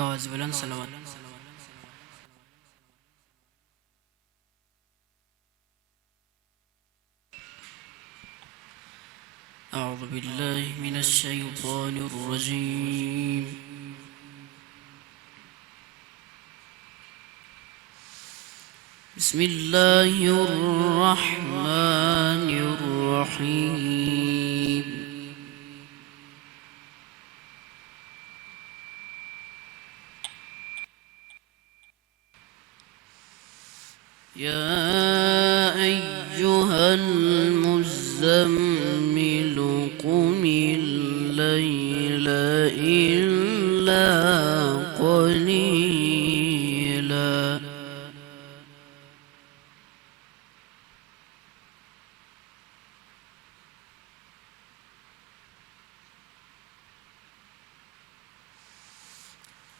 أعوذ بالله صلوات. أعوذ بالله من الشيطان الرجيم. بسم الله الرحمن الرحيم. يا أيها المزمل قم الليل إلا قليلا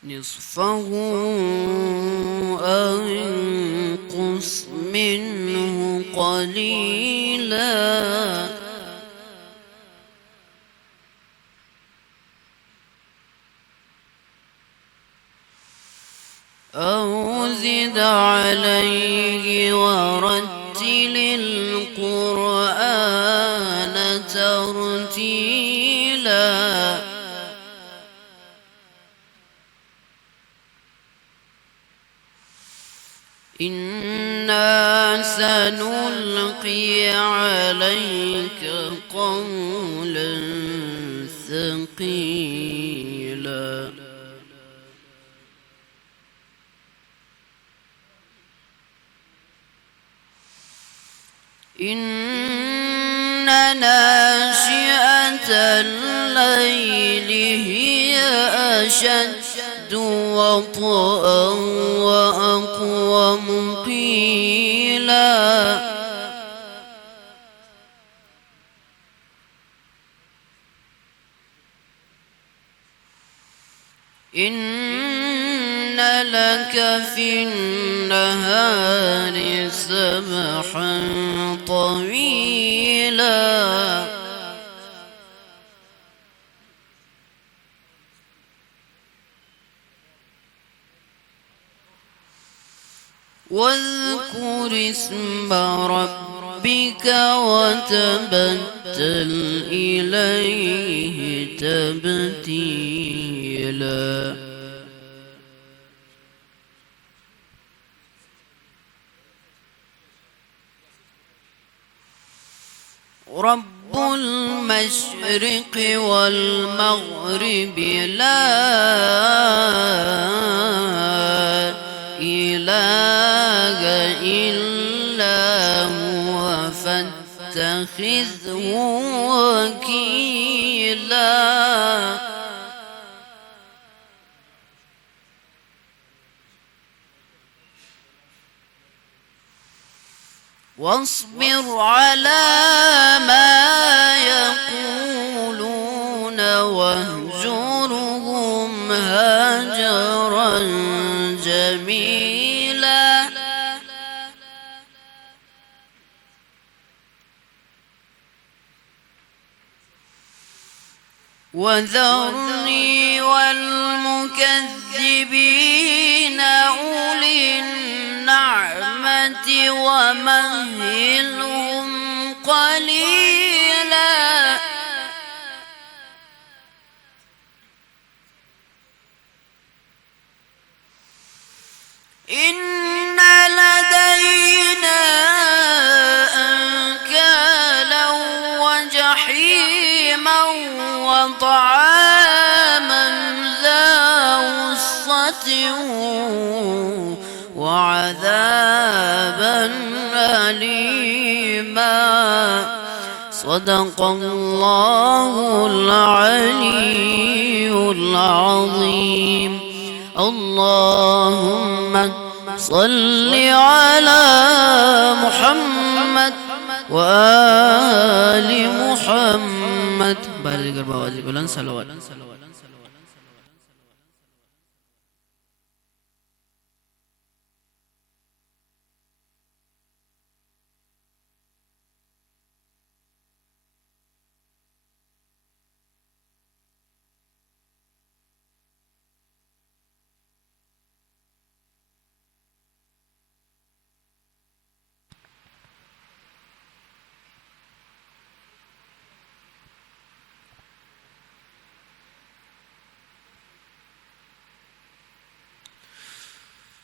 نصفه أو انقص منه قليلا أو زد عليه ورتل القرآن ترتيلا إنا سنلقي عليك قولا ثقيلا إن ناشئة الليل هي أشد وطئا وأقوم قيلا إن لك في النهار سبحا طويلا واذكر اسم ربك وتبتل إليه تبتيلا رب المشرق والمغرب لا إله إلا هو فاتخذه وكيلا واصبر على ما يقولون واهجرهم هجرا جميلا وذرني والمكذبين أولي النعمة ومهلهم قليلا إن لدينا أنكالا وجحيما وطعاما ذا غصة وعذابا أليما صدق الله العلي العظيم. اللهم صل على محمد وآل محمد. بارك الله صلوات.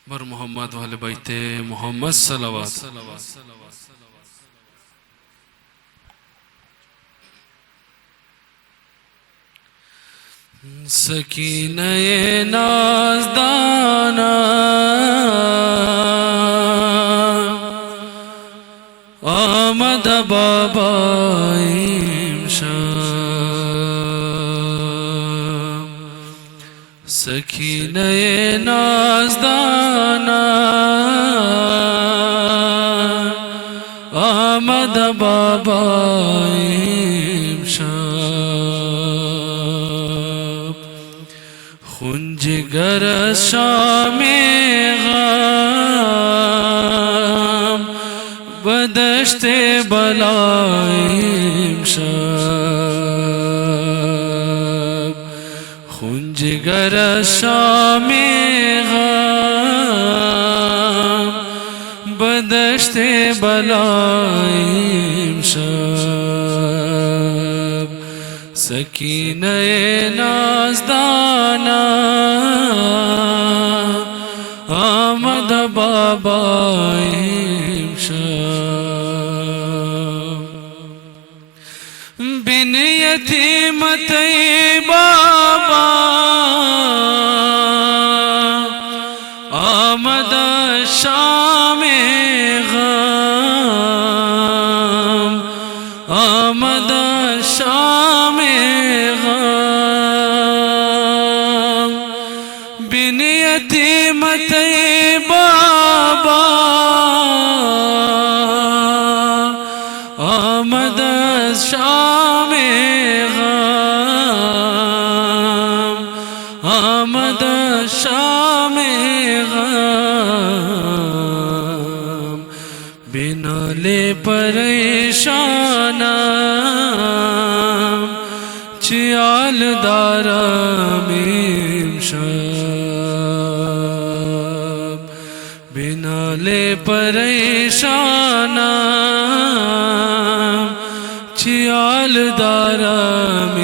بر محمد والے بیت محمد صلوات. سکینہ نازدانا آمد بابا امشب. سکینہ نازدانا آمد بابا امشب. خونجگر شام غم بدشت بلا امشب. خونجگر شام غم بدشت بلا امشب. سکینہ نازدانا آمد بابا امشب. بن یتیمت بابا آمد شام غم. آمد شام غم. بن یتیمت بابا آمد شام غم. آمد شام غم. بنال پریشانم چیال دارم امشب. بنال پریشانم چیال دارم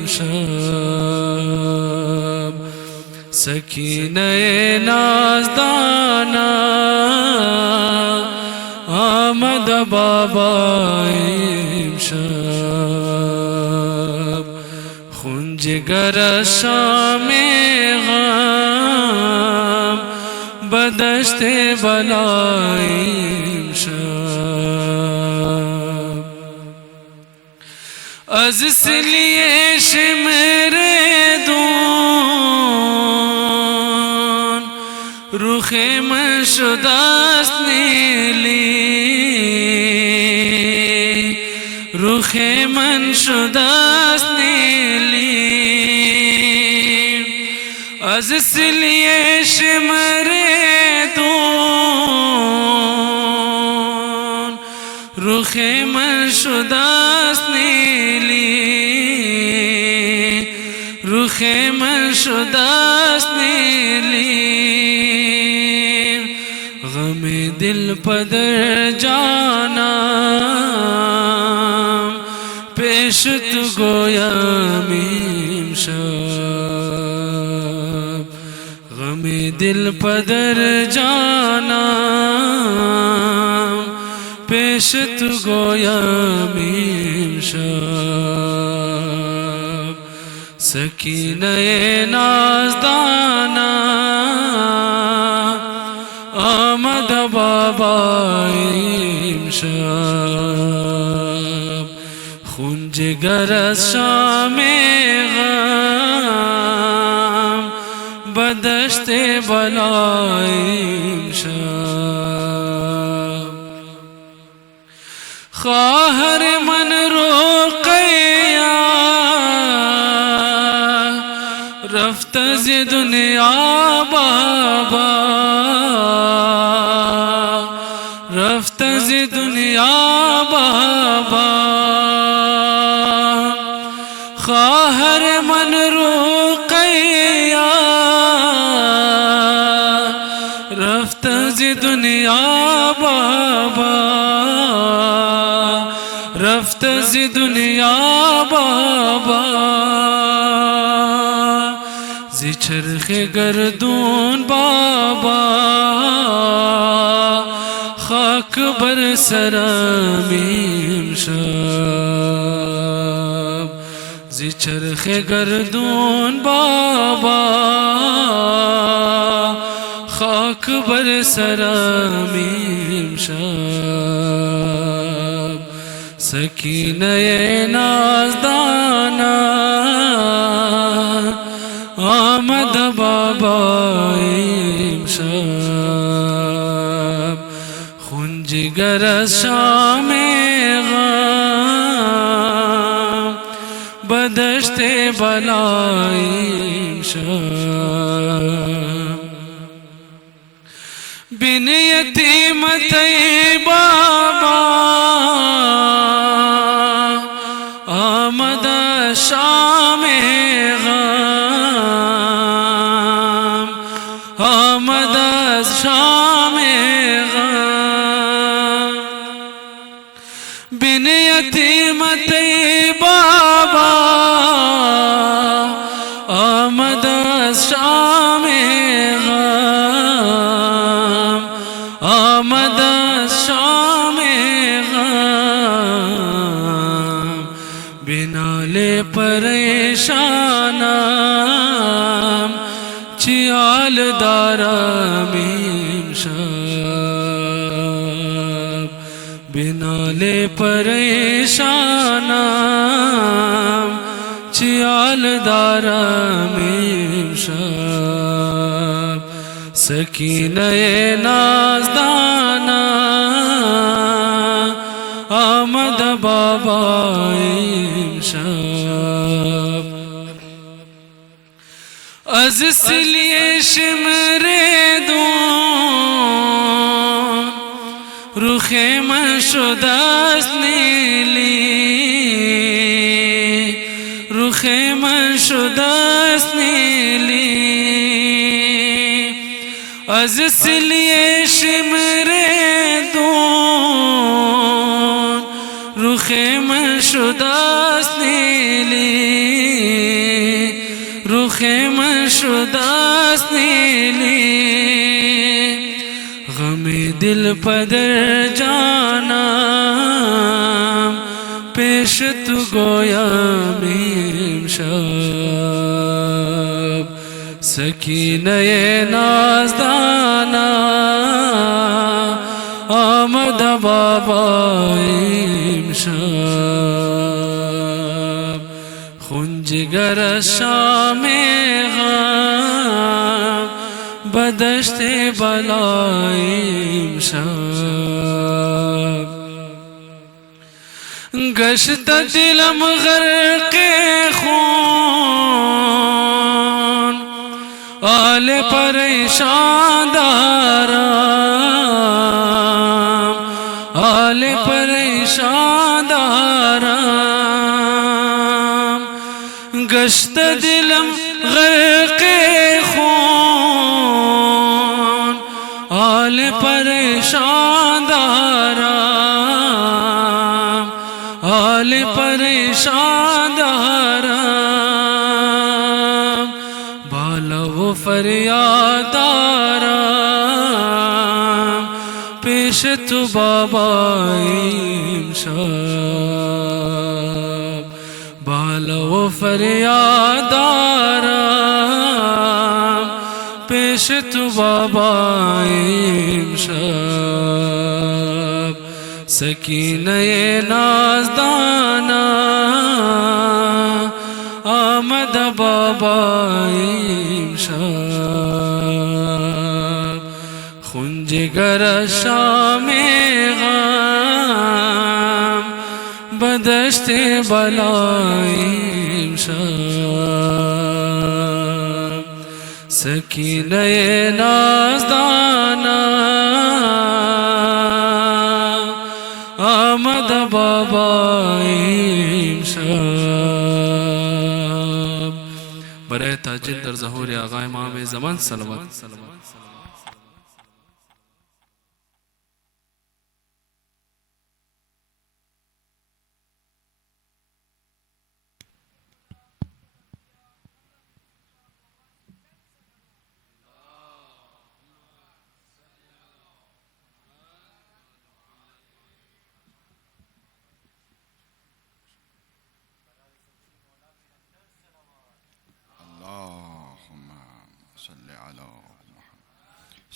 امشب. سکینہ نازدانا آمد بابا امشب. خونجگر شام غم بدشت بلا امشب. از سلیے شمر دون رخ من شده است نیلی. رخ من شده است نیلی. از سلیے شمر دون رخ من شده است نیلی. رخ من شده است نیلی. غم دل پدر جانم پیش تو گویم امشب. غم دل پدر جانم پیش تو گویم امشب. سکینہ نازدانا آمد بابا امشب. خونجگر از شام غم بدشت بلا امشب. خواهر من رقیہ رفت از دنیا بابا. رفت از دنیا بابا. خواهر من رقیہ رفت از دنیا بابا. رفت از دنیا بابا. زی چرخ گردون بابا خاک بر سرم شب زی چرخ گردون بابا خاک بر سرم شب سکینه نازدانا آمد بابا امشب خون جگر از شام غم بدشت بلای امشب بن یتیمت بابا آمد شام غم آمد از شام غم بن یتیمت بابا آمد از شام غم آمد از شام غم بنال پریشانم چیال دارم امشب بنال پریشانم چیال دارم امشب سکینه نازدانا آمد بابا امشب از سلیه شمردون روخ من شده است نیلی روخ من شده است نیلی از سلیه شمردون روخ من شده است نیلی روخ من شده است نیلی غم دل پدر جانم پیش تو گویم امشب سکینه نازدانا آمد بابا امشب خون جگر از شام غم بدشت بلای امشب گشت دلم غرق خون آل پریشان دارم آل پریشان دارم گشت دلم غرق خون آل پریشان دارم آل پریشان دارم بالا و فریاد دارم پیش تو بابا امشب بالا و فریاد دارم پیش تو بابا امشب سکینه نازدانا آمد بابا امشب خون جگر شام غم بدشت بلای امشب سکینه نازدانا آمد بابا امشب برای تاجد در ظهور آقا امام زمان صلوات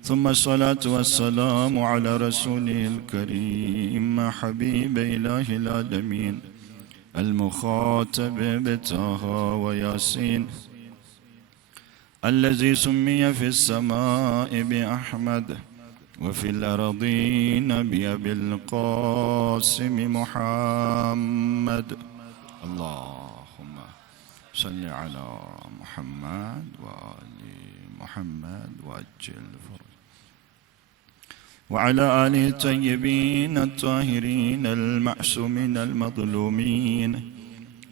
ثم الصلاة والسلام على رسوله الكريم حبيب إله العالمين المخاطب بطه وياسين الذي سمي في السماء بأحمد وفي الأرضين بأبي القاسم محمد. اللهم صل على محمد وآل محمد وعجل فرجه وعلى آله الطيبين الطاهرين المعصومين المظلومين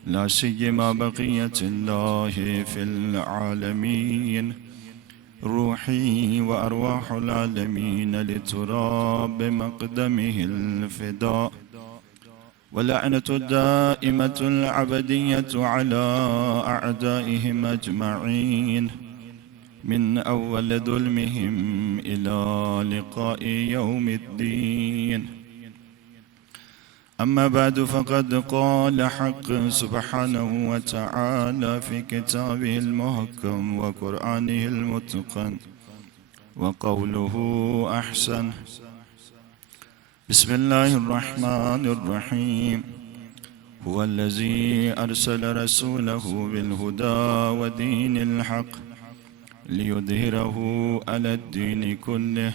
لا سيما بقية الله في العالمين. روحي وأرواح العالمين لتراب مقدمه الفداء ولعنة الدائمة العبدية على أعدائهم أجمعين من أول ظلمهم إلى لقاء يوم الدين. أما بعد فقد قال حق سبحانه وتعالى في كتابه المحكم وقرآنه المتقن وقوله أحسن. بسم الله الرحمن الرحيم. هو الذي أرسل رسوله بالهدى ودين الحق ليظهره على الدين كله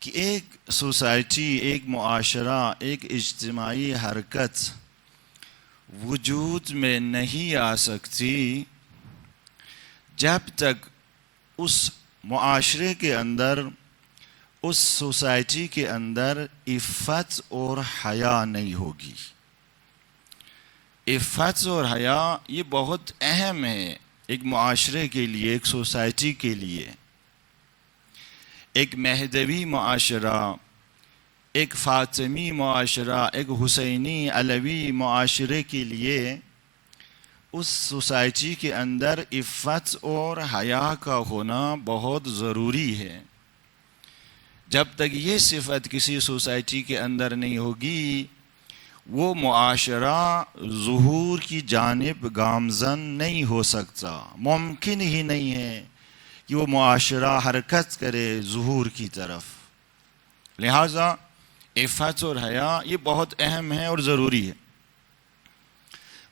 کہ ایک سوسائٹی، ایک معاشرہ، ایک اجتماعی حرکت وجود میں نہیں آ سکتی جب تک اس معاشرے کے اندر، اس سوسائٹی کے اندر عفت اور حیا نہیں ہوگی۔ عفت اور حیا یہ بہت اہم ہے ایک معاشرے کے لیے، ایک سوسائٹی کے لیے۔ ایک مہدوی معاشرہ، ایک فاطمی معاشرہ، ایک حسینی علوی معاشرے کے لیے اس سوسائٹی کے اندر عفت اور حیا کا ہونا بہت ضروری ہے۔ جب تک یہ صفت کسی سوسائٹی کے اندر نہیں ہوگی، وہ معاشرہ ظہور کی جانب گامزن نہیں ہو سکتا، ممکن ہی نہیں ہے کہ وہ معاشرہ حرکت کرے ظہور کی طرف۔ لہٰذا عفت اور حیا یہ بہت اہم ہے اور ضروری ہے۔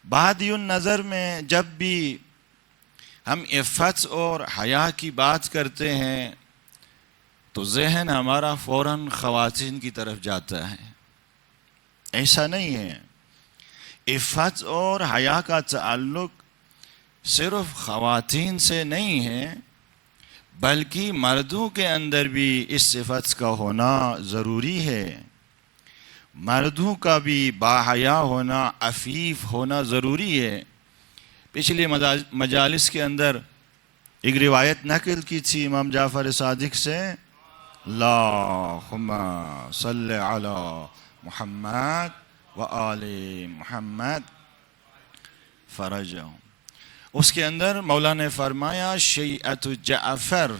بعد نظر میں جب بھی ہم عفت اور حیا کی بات کرتے ہیں تو ذہن ہمارا فوراً خواتین کی طرف جاتا ہے۔ ایسا نہیں ہے۔ عفت اور حیا کا تعلق صرف خواتین سے نہیں ہے، بلکہ مردوں کے اندر بھی اس صفت کا ہونا ضروری ہے۔ مردوں کا بھی باحیا ہونا، عفیف ہونا ضروری ہے۔ پچھلے مجالس کے اندر ایک روایت نقل کی تھی امام جعفر صادق سے، اللہم صلی علی محمد و آل محمد فرجہم۔ اس کے اندر مولانا نے فرمایا شیعت جعفر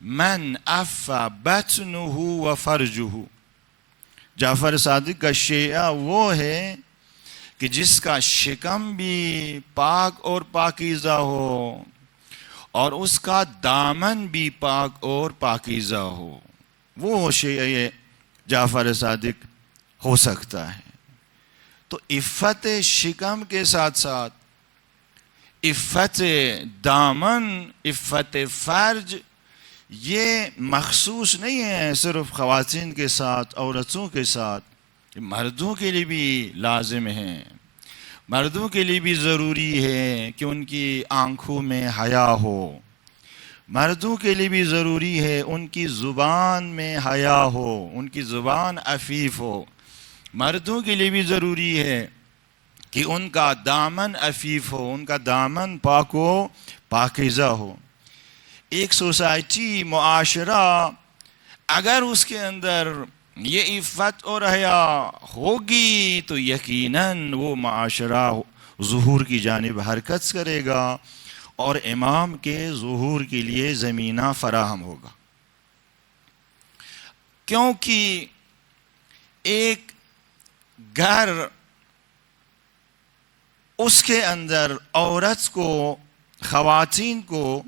من عفا بطنہ و فرجہ۔ جعفر صادق کا شیعہ وہ ہے کہ جس کا شکم بھی پاک اور پاکیزہ ہو اور اس کا دامن بھی پاک اور پاکیزہ ہو، وہ شیعہ جعفر صادق ہو سکتا ہے۔ تو عفت شکم کے ساتھ ساتھ عفت دامن، عفت فرج یہ مخصوص نہیں ہے صرف خواتین کے ساتھ، عورتوں کے ساتھ، مردوں کے لیے بھی لازم ہے۔ مردوں کے لیے بھی ضروری ہے کہ ان کی آنکھوں میں حیا ہو، مردوں کے لیے بھی ضروری ہے ان کی زبان میں حیا ہو، ان کی زبان عفیف ہو۔ مردوں کے لیے بھی ضروری ہے کہ ان کا دامن عفیف ہو، ان کا دامن پاک و پاکیزہ ہو۔ ایک سوسائٹی، معاشرہ، اگر اس کے اندر یہ عفت اور حیا ہوگی تو یقیناً وہ معاشرہ ظہور کی جانب حرکت کرے گا اور امام کے ظہور کے لیے زمینہ فراہم ہوگا۔ کیونکہ ایک گھر، اس کے اندر عورت کو، خواتین کو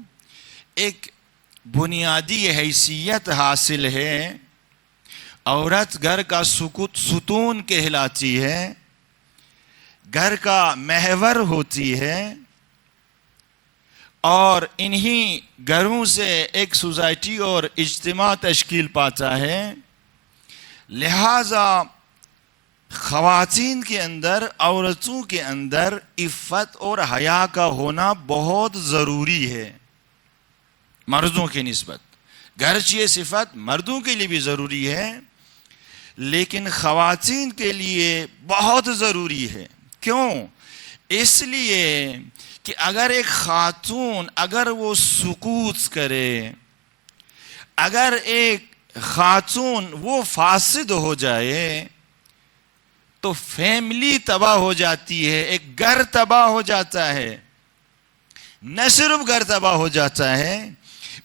ایک بنیادی حیثیت حاصل ہے۔ عورت گھر کا ستون کہلاتی ہے، گھر کا محور ہوتی ہے، اور انہی گھروں سے ایک سوسائٹی اور اجتماع تشکیل پاتا ہے۔ لہٰذا خواتین کے اندر، عورتوں کے اندر عفت اور حیا کا ہونا بہت ضروری ہے مردوں کی نسبت۔ گرچہ یہ صفت مردوں کے لیے بھی ضروری ہے لیکن خواتین کے لیے بہت ضروری ہے۔ کیوں؟ اس لیے کہ اگر ایک خاتون اگر وہ سکوت کرے، اگر ایک خاتون وہ فاسد ہو جائے تو فیملی تباہ ہو جاتی ہے، ایک گھر تباہ ہو جاتا ہے۔ نہ صرف گھر تباہ ہو جاتا ہے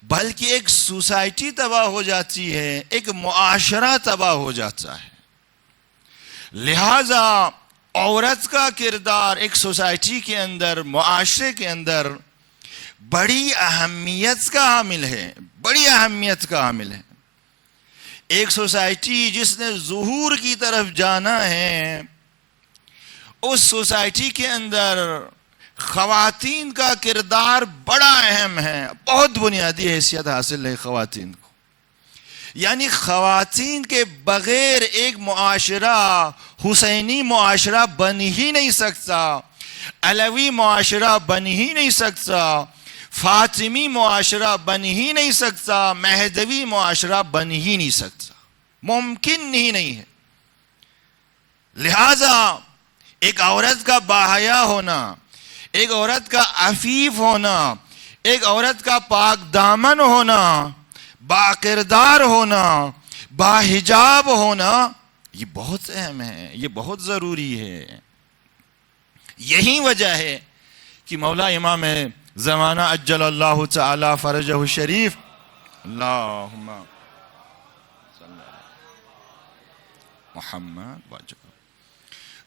بلکہ ایک سوسائٹی تباہ ہو جاتی ہے، ایک معاشرہ تباہ ہو جاتا ہے۔ لہٰذا عورت کا کردار ایک سوسائٹی کے اندر، معاشرے کے اندر بڑی اہمیت کا حامل ہے، بڑی اہمیت کا حامل ہے۔ ایک سوسائٹی جس نے ظہور کی طرف جانا ہے، اس سوسائٹی کے اندر خواتین کا کردار بڑا اہم ہے، بہت بنیادی حیثیت حاصل ہے خواتین کو۔ یعنی خواتین کے بغیر ایک معاشرہ حسینی معاشرہ بن ہی نہیں سکتا، علوی معاشرہ بن ہی نہیں سکتا، فاطمی معاشرہ بن ہی نہیں سکتا، مہدوی معاشرہ بن ہی نہیں سکتا، ممکن ہی نہیں ہے۔ لہذا ایک عورت کا باحیا ہونا، ایک عورت کا عفیف ہونا، ایک عورت کا پاک دامن ہونا، با کردار ہونا، با حجاب ہونا، یہ بہت اہم ہے، یہ بہت ضروری ہے۔ یہی وجہ ہے کہ مولا امام زمانہ اجل اللہ تعالی فرجہ الشریف، اللہم صلی اللہ محمد واجب،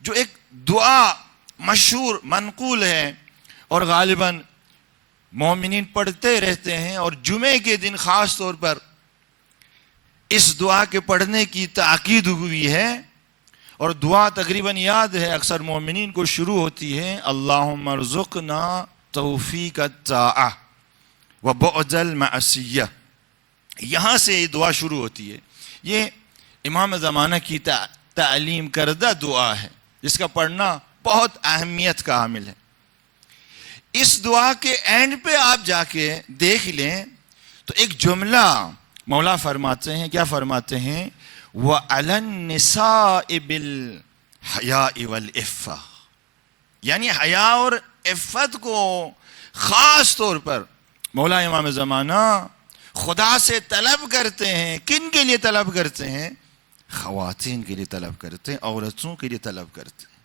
جو ایک دعا مشہور منقول ہے اور غالباً مومنین پڑھتے رہتے ہیں، اور جمعے کے دن خاص طور پر اس دعا کے پڑھنے کی تاکید ہوئی ہے، اور دعا تقریباً یاد ہے، اکثر مومنین کو شروع ہوتی ہے اللہم ارزقنا توفیق الطاعہ وبعد المعصیہ، یہاں سے یہ دعا شروع ہوتی ہے۔ یہ امام زمانہ کی تعلیم کردہ دعا ہے، جس کا پڑھنا بہت اہمیت کا حامل ہے۔ اس دعا کے اینڈ پہ آپ جا کے دیکھ لیں تو ایک جملہ مولا فرماتے ہیں، کیا فرماتے ہیں؟ وَعَلَى النِّسَاءِ بِالْحَيَاءِ وَالْعِفَّةِ، یعنی حیا اور عفت کو خاص طور پر مولا امام زمانہ خدا سے طلب کرتے ہیں۔ کن کے لیے طلب کرتے ہیں؟ خواتین کے لیے طلب کرتے ہیں، عورتوں کے لیے طلب کرتے ہیں،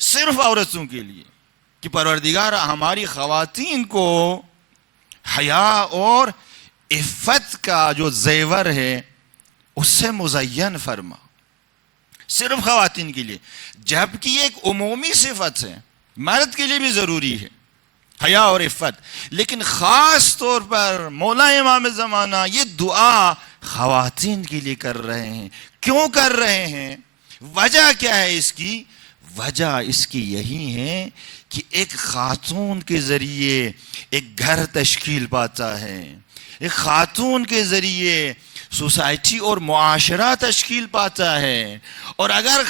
صرف عورتوں کے لیے، کہ پروردگار ہماری خواتین کو حیا اور عفت کا جو زیور ہے اس سے مزین فرما، صرف خواتین کے لیے، جبکہ یہ ایک عمومی صفت ہے، مرد کے لیے بھی ضروری ہے حیا اور عفت، لیکن خاص طور پر مولا امام زمانہ یہ دعا خواتین کے لیے کر رہے ہیں۔ کیوں کر رہے ہیں؟ وجہ کیا ہے اس کی؟ وجہ اس کی یہی ہے کہ ایک خاتون کے ذریعے ایک گھر تشکیل پاتا ہے، ایک خاتون کے ذریعے سوسائٹی اور معاشرہ تشکیل پاتا ہے، اور اگر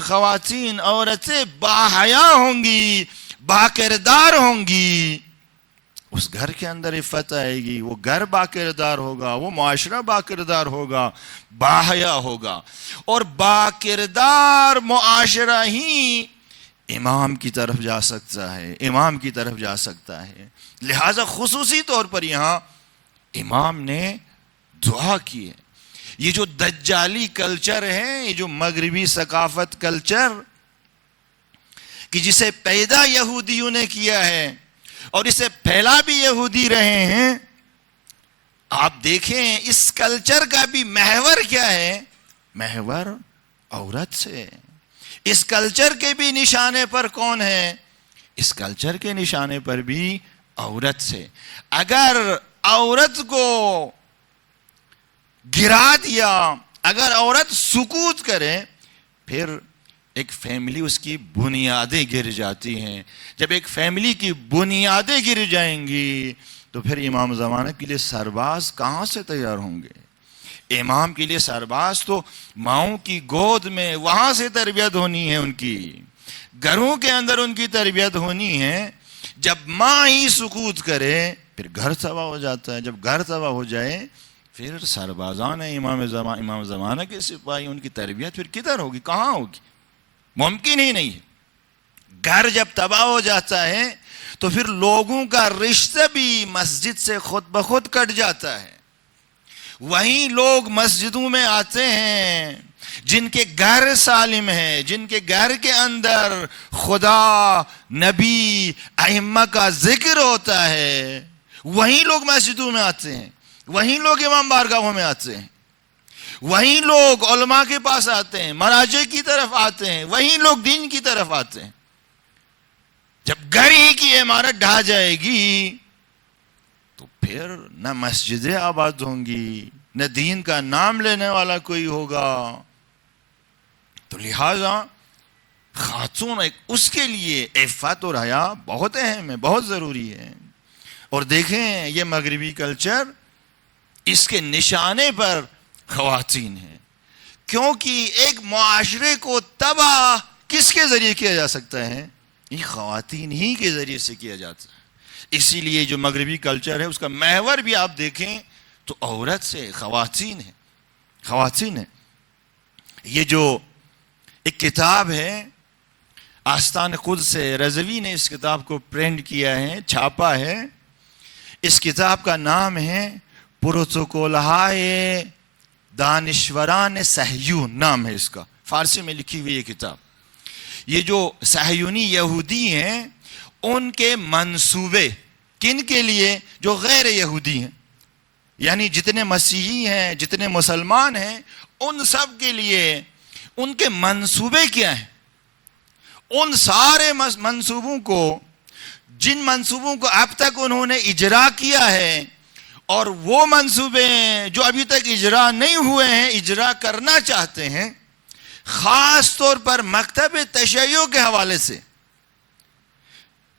خواتین عورتیں باحیا ہوں گی، با کردار ہوں گی، اس گھر کے اندر عفت آئے گی، وہ گھر با کردار ہوگا، وہ معاشرہ با کردار ہوگا، باحیا ہوگا، اور با کردار معاشرہ ہی امام کی طرف جا سکتا ہے، امام کی طرف جا سکتا ہے۔ لہٰذا خصوصی طور پر یہاں امام نے دعا کی ہے۔ یہ جو دجالی کلچر ہے، یہ جو مغربی ثقافت کلچر کہ جسے پیدا یہودیوں نے کیا ہے اور اسے پھیلا بھی یہودی رہے ہیں، آپ دیکھیں اس کلچر کا بھی محور کیا ہے؟ محور عورت سے۔ اس کلچر کے بھی نشانے پر کون ہے؟ اس کلچر کے نشانے پر بھی عورت سے۔ اگر عورت کو گرا دیا، اگر عورت سکوت کرے، پھر ایک فیملی اس کی بنیادیں گر جاتی ہیں۔ جب ایک فیملی کی بنیادیں گر جائیں گی تو پھر امام زمانہ کے لیے سرباز کہاں سے تیار ہوں گے؟ امام کے لیے سرباز تو ماؤں کی گود میں، وہاں سے تربیت ہونی ہے، ان کی گھروں کے اندر ان کی تربیت ہونی ہے۔ جب ماں ہی سکوت کرے پھر گھر تباہ ہو جاتا ہے۔ جب گھر تباہ ہو جائے پھر سربازان امام زمانہ کے سپاہی، ان کی تربیت پھر کدھر ہوگی، کہاں ہوگی؟ ممکن ہی نہیں ہے۔ گھر جب تباہ ہو جاتا ہے تو پھر لوگوں کا رشتہ بھی مسجد سے خود بخود کٹ جاتا ہے۔ وہیں لوگ مسجدوں میں آتے ہیں جن کے گھر سالم ہیں، جن کے گھر کے اندر خدا، نبی، ائمہ کا ذکر ہوتا ہے، وہیں لوگ مسجدوں میں آتے ہیں، وہیں لوگ امام بارگاہوں میں آتے ہیں، وہیں لوگ علماء کے پاس آتے ہیں، مراجع کی طرف آتے ہیں، وہیں لوگ دین کی طرف آتے ہیں۔ جب گھر ہی کی عمارت ڈھا جائے گی تو پھر نہ مسجدیں آباد ہوں گی، نہ دین کا نام لینے والا کوئی ہوگا۔ تو لہٰذا خاتون اس کے لیے عفت اور حیا بہت اہم ہے، بہت ضروری ہے۔ اور دیکھیں یہ مغربی کلچر اس کے نشانے پر خواتین ہیں، کیونکہ ایک معاشرے کو تباہ کس کے ذریعے کیا جا سکتا ہے؟ یہ خواتین ہی کے ذریعے سے کیا جاتا ہے۔ اسی لیے جو مغربی کلچر ہے اس کا محور بھی آپ دیکھیں تو عورت سے، خواتین ہیں، خواتین ہیں۔ یہ جو ایک کتاب ہے آستان قدس سے، رضوی نے اس کتاب کو پرنٹ کیا ہے، چھاپا ہے۔ اس کتاب کا نام ہے پروتوکولہائے دانشوران صہیون، نام ہے اس کا، فارسی میں لکھی ہوئی یہ کتاب۔ یہ جو صہیونی یہودی ہیں ان کے منصوبے، کن کے لیے؟ جو غیر یہودی ہیں، یعنی جتنے مسیحی ہیں، جتنے مسلمان ہیں، ان سب کے لیے ان کے منصوبے کیا ہیں؟ ان سارے منصوبوں کو، جن منصوبوں کو اب تک انہوں نے اجرا کیا ہے، اور وہ منصوبے جو ابھی تک اجرا نہیں ہوئے ہیں، اجرا کرنا چاہتے ہیں، خاص طور پر مکتب تشیع کے حوالے سے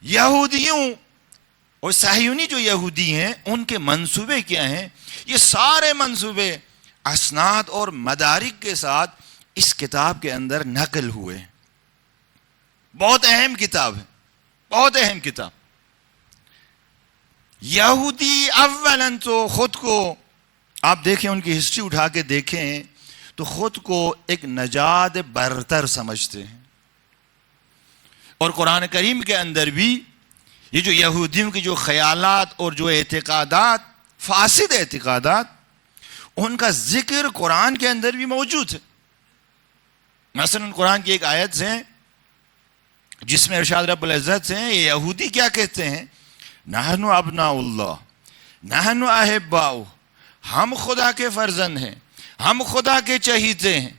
یہودیوں اور صہیونی جو یہودی ہیں ان کے منصوبے کیا ہیں؟ یہ سارے منصوبے اسناد اور مدارک کے ساتھ اس کتاب کے اندر نقل ہوئے ہیں۔ بہت اہم کتاب ہے، بہت اہم کتاب۔ یہودی اولاً تو خود کو، آپ دیکھیں ان کی ہسٹری اٹھا کے دیکھیں تو خود کو ایک نژاد برتر سمجھتے ہیں، اور قرآن کریم کے اندر بھی یہ جو یہودیوں کی جو خیالات اور جو اعتقادات، فاسد اعتقادات، ان کا ذکر قرآن کے اندر بھی موجود ہے۔ مثلا قرآن کی ایک آیت سے جس میں ارشاد رب العزت سے یہ یہودی کیا کہتے ہیں؟ نحن ابناء اللہ نحن احباؤہ، ہم خدا کے فرزند ہیں، ہم خدا کے چہیتے ہیں۔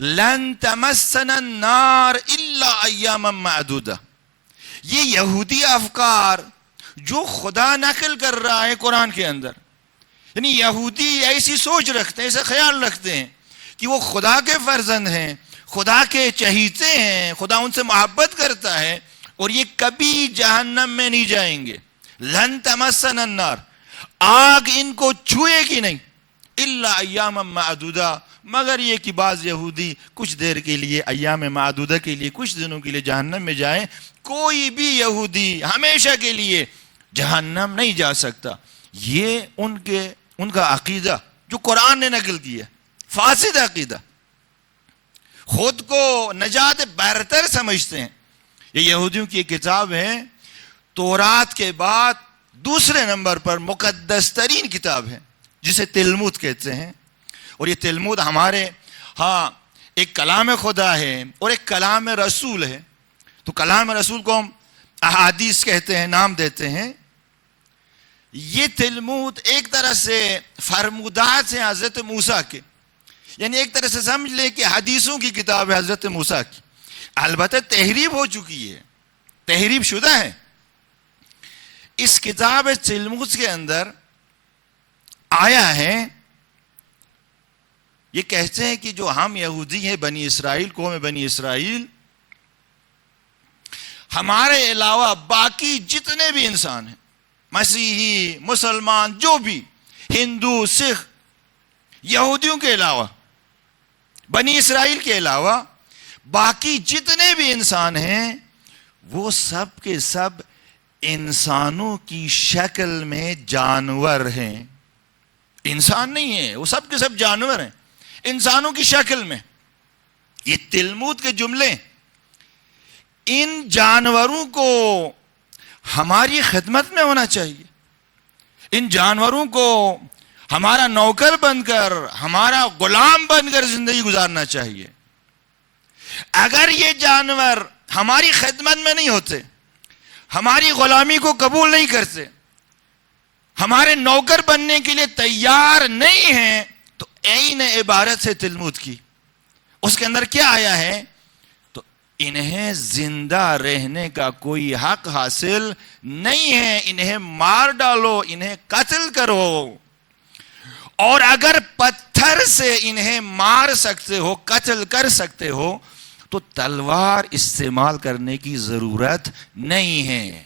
لن تمسنا النار الا ایاما معدودہ، یہ یہودی افکار جو خدا نقل کر رہا ہے قرآن کے اندر، یعنی یہودی ایسی سوچ رکھتے ہیں، ایسا خیال رکھتے ہیں کہ وہ خدا کے فرزند ہیں، خدا کے چہیتے ہیں، خدا ان سے محبت کرتا ہے، اور یہ کبھی جہنم میں نہیں جائیں گے۔ لن تمسنا النار، آگ ان کو چھوئے گی نہیں، الا ایاما معدودہ، مگر یہ کہ بعض یہودی کچھ دیر کے لیے، ایام معدودہ کے لیے، کچھ دنوں کے لیے جہنم میں جائیں۔ کوئی بھی یہودی ہمیشہ کے لیے جہنم نہیں جا سکتا۔ یہ ان کا عقیدہ جو قرآن نے نقل کیا، فاسد عقیدہ، خود کو نجات برتر سمجھتے ہیں۔ یہ یہودیوں کی ایک کتاب ہے، تورات کے بعد دوسرے نمبر پر مقدس ترین کتاب ہے، جسے تلمود کہتے ہیں۔ اور یہ تلمود ہمارے ہاں ایک کلام خدا ہے اور ایک کلام رسول ہے۔ تو کلام رسول کو ہم احادیث کہتے ہیں، نام دیتے ہیں۔ یہ تلمود ایک طرح سے فرمودات ہیں حضرت موسیٰ کے، یعنی ایک طرح سے سمجھ لے کہ حدیثوں کی کتاب ہے حضرت موسیٰ کی، البتہ تحریف ہو چکی ہے، تحریف شدہ ہے۔ اس کتاب تلمود کے اندر آیا ہے، یہ کہتے ہیں کہ جو ہم یہودی ہیں، بنی اسرائیل، قوم بنی اسرائیل، ہمارے علاوہ باقی جتنے بھی انسان ہیں، مسیحی، مسلمان، جو بھی، ہندو، سکھ، یہودیوں کے علاوہ، بنی اسرائیل کے علاوہ باقی جتنے بھی انسان ہیں، وہ سب کے سب انسانوں کی شکل میں جانور ہیں۔ انسان نہیں ہیں، وہ سب کے سب جانور ہیں، انسانوں کی شکل میں۔ یہ تلمود کے جملے، ان جانوروں کو ہماری خدمت میں ہونا چاہیے، ان جانوروں کو ہمارا نوکر بن کر، ہمارا غلام بن کر زندگی گزارنا چاہیے۔ اگر یہ جانور ہماری خدمت میں نہیں ہوتے، ہماری غلامی کو قبول نہیں کرتے، ہمارے نوکر بننے کے لیے تیار نہیں ہیں، تو عین عبارت سے تلمود کی، اس کے اندر کیا آیا ہے؟ تو انہیں زندہ رہنے کا کوئی حق حاصل نہیں ہے، انہیں مار ڈالو، انہیں قتل کرو، اور اگر پتھر سے انہیں مار سکتے ہو، قتل کر سکتے ہو، تو تلوار استعمال کرنے کی ضرورت نہیں ہے۔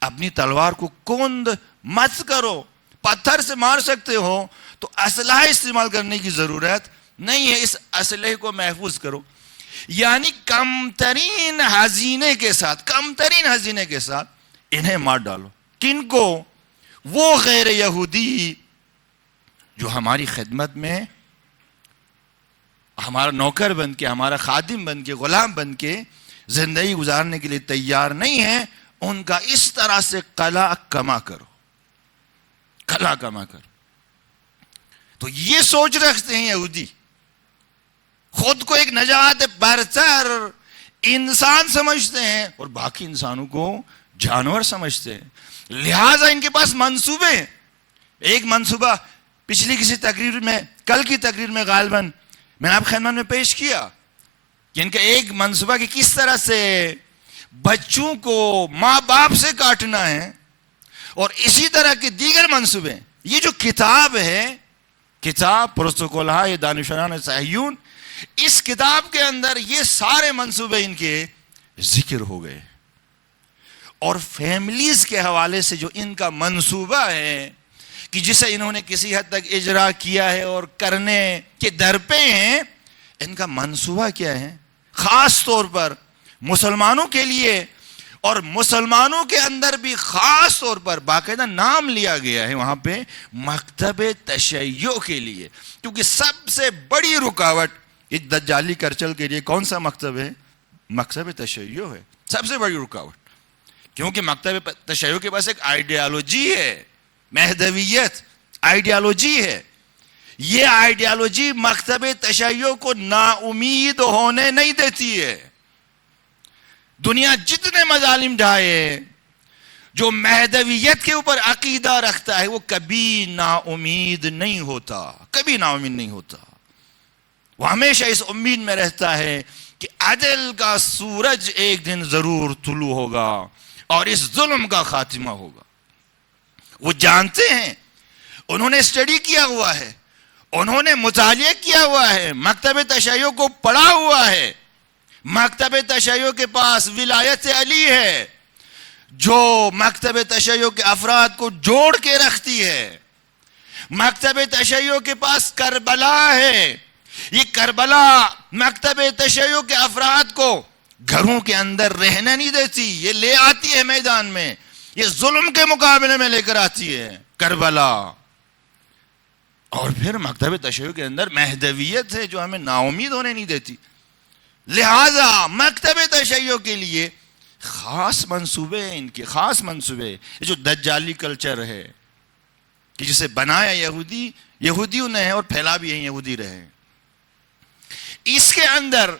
اپنی تلوار کو کند مت کرو، پتھر سے مار سکتے ہو تو اسلحہ استعمال کرنے کی ضرورت نہیں ہے، اس اسلحے کو محفوظ کرو. یعنی کم ترین ہزینے کے ساتھ انہیں مار ڈالو. کن کو؟ وہ غیر یہودی جو ہماری خدمت میں ہمارا نوکر بن کے، ہمارا خادم بن کے، غلام بن کے زندگی گزارنے کے لیے تیار نہیں ہے. ان کا اس طرح سے قلع کما کرو. تو یہ سوچ رکھتے ہیں یہودی، خود کو ایک نجات برتر انسان سمجھتے ہیں اور باقی انسانوں کو جانور سمجھتے ہیں. لہذا ان کے پاس منصوبے ہیں. ایک منصوبہ پچھلی کسی تقریر میں، کل کی تقریر میں غالباً میں نے آپ خدمت میں پیش کیا کہ ان کا ایک منصوبہ کہ کس طرح سے بچوں کو ماں باپ سے کاٹنا ہے، اور اسی طرح کے دیگر منصوبے. یہ جو کتاب ہے، کتاب پروتوکولہائے دانشوران صہیون، اس کتاب کے اندر یہ سارے منصوبے ان کے ذکر ہو گئے. اور فیملیز کے حوالے سے جو ان کا منصوبہ ہے کہ جسے انہوں نے کسی حد تک اجرا کیا ہے اور کرنے کے در پہ ہیں، ان کا منصوبہ کیا ہے؟ خاص طور پر مسلمانوں کے لیے، اور مسلمانوں کے اندر بھی خاص طور پر باقاعدہ نام لیا گیا ہے وہاں پہ مکتب تشیع کے لیے. کیونکہ سب سے بڑی رکاوٹ اس دجالی کرچل کے لیے کون سا مکتب ہے؟ مکتب تشیع ہے سب سے بڑی رکاوٹ. کیونکہ مکتب تشیع کے پاس ایک آئیڈیالوجی ہے، مہدویت آئیڈیالوجی ہے. یہ آئیڈیالوجی مکتب تشیع کو نا امید ہونے نہیں دیتی ہے. دنیا جتنے مظالم ڈھائے، جو مہدویت کے اوپر عقیدہ رکھتا ہے وہ کبھی نا امید نہیں ہوتا. وہ ہمیشہ اس امید میں رہتا ہے کہ عدل کا سورج ایک دن ضرور طلوع ہوگا اور اس ظلم کا خاتمہ ہوگا. وہ جانتے ہیں، انہوں نے اسٹڈی کیا ہوا ہے، انہوں نے مطالعہ کیا ہوا ہے، مکتب تشیع کو پڑھا ہوا ہے. مکتب تشیع کے پاس ولایت علی ہے جو مکتب تشیع کے افراد کو جوڑ کے رکھتی ہے. مکتب تشیع کے پاس کربلا ہے. یہ کربلا مکتب تشیع کے افراد کو گھروں کے اندر رہنے نہیں دیتی، یہ لے آتی ہے میدان میں، یہ ظلم کے مقابلے میں لے کر آتی ہے کربلا. اور پھر مکتب تشیع کے اندر مہدویت ہے جو ہمیں نا امید ہونے نہیں دیتی. لہذا مکتب تشیع کے لیے خاص منصوبے ہیں، ان کے خاص منصوبے. یہ جو دجالی کلچر ہے کہ جسے بنایا یہودیوں نے ہے اور پھیلا بھی ہیں یہودی رہے، اس کے اندر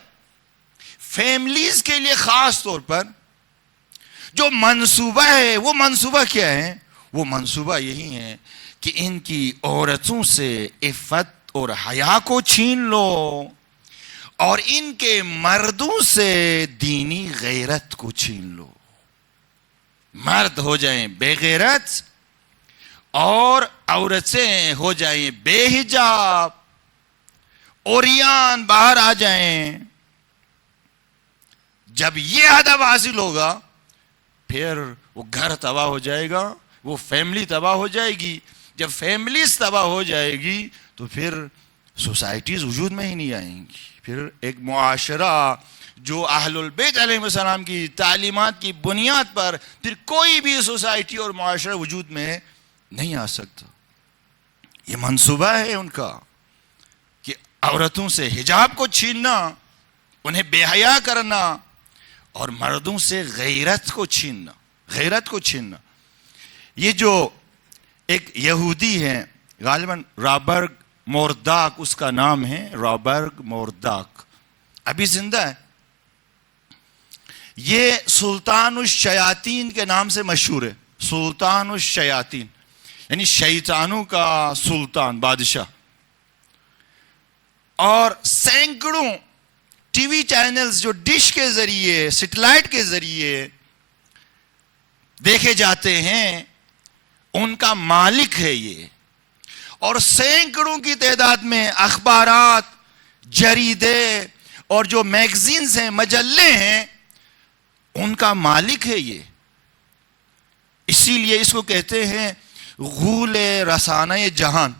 فیملیز کے لیے خاص طور پر جو منصوبہ ہے، وہ منصوبہ کیا ہے؟ وہ منصوبہ یہی ہے کہ ان کی عورتوں سے عفت اور حیا کو چھین لو اور ان کے مردوں سے دینی غیرت کو چھین لو. مرد ہو جائیں بے غیرت اور عورتیں ہو جائیں بے حجاب، اوریان باہر آ جائیں. جب یہ ہدف حاصل ہوگا پھر وہ گھر تباہ ہو جائے گا، وہ فیملی تباہ ہو جائے گی. جب فیملیز تباہ ہو جائے گی تو پھر سوسائٹیز وجود میں ہی نہیں آئیں گی. پھر ایک معاشرہ جو اہل البیت علیہ السلام کی تعلیمات کی بنیاد پر پھر کوئی بھی سوسائٹی اور معاشرہ وجود میں نہیں آ سکتا. یہ منصوبہ ہے ان کا کہ عورتوں سے حجاب کو چھیننا، انہیں بے حیا کرنا اور مردوں سے غیرت کو چھیننا. یہ جو ایک یہودی ہے غالباً رابرگ مورداک اس کا نام ہے، رابرگ مورداک، ابھی زندہ ہے. یہ سلطان الشیاطین کے نام سے مشہور ہے. سلطان الشیاطین یعنی شیطانوں کا سلطان، بادشاہ. اور سینکڑوں ٹی وی چینلز جو ڈش کے ذریعے، سیٹلائٹ کے ذریعے دیکھے جاتے ہیں، ان کا مالک ہے یہ. اور سینکڑوں کی تعداد میں اخبارات، جریدے اور جو میگزینز ہیں، مجلے ہیں، ان کا مالک ہے یہ. اسی لیے اس کو کہتے ہیں غول رسانہ جہان،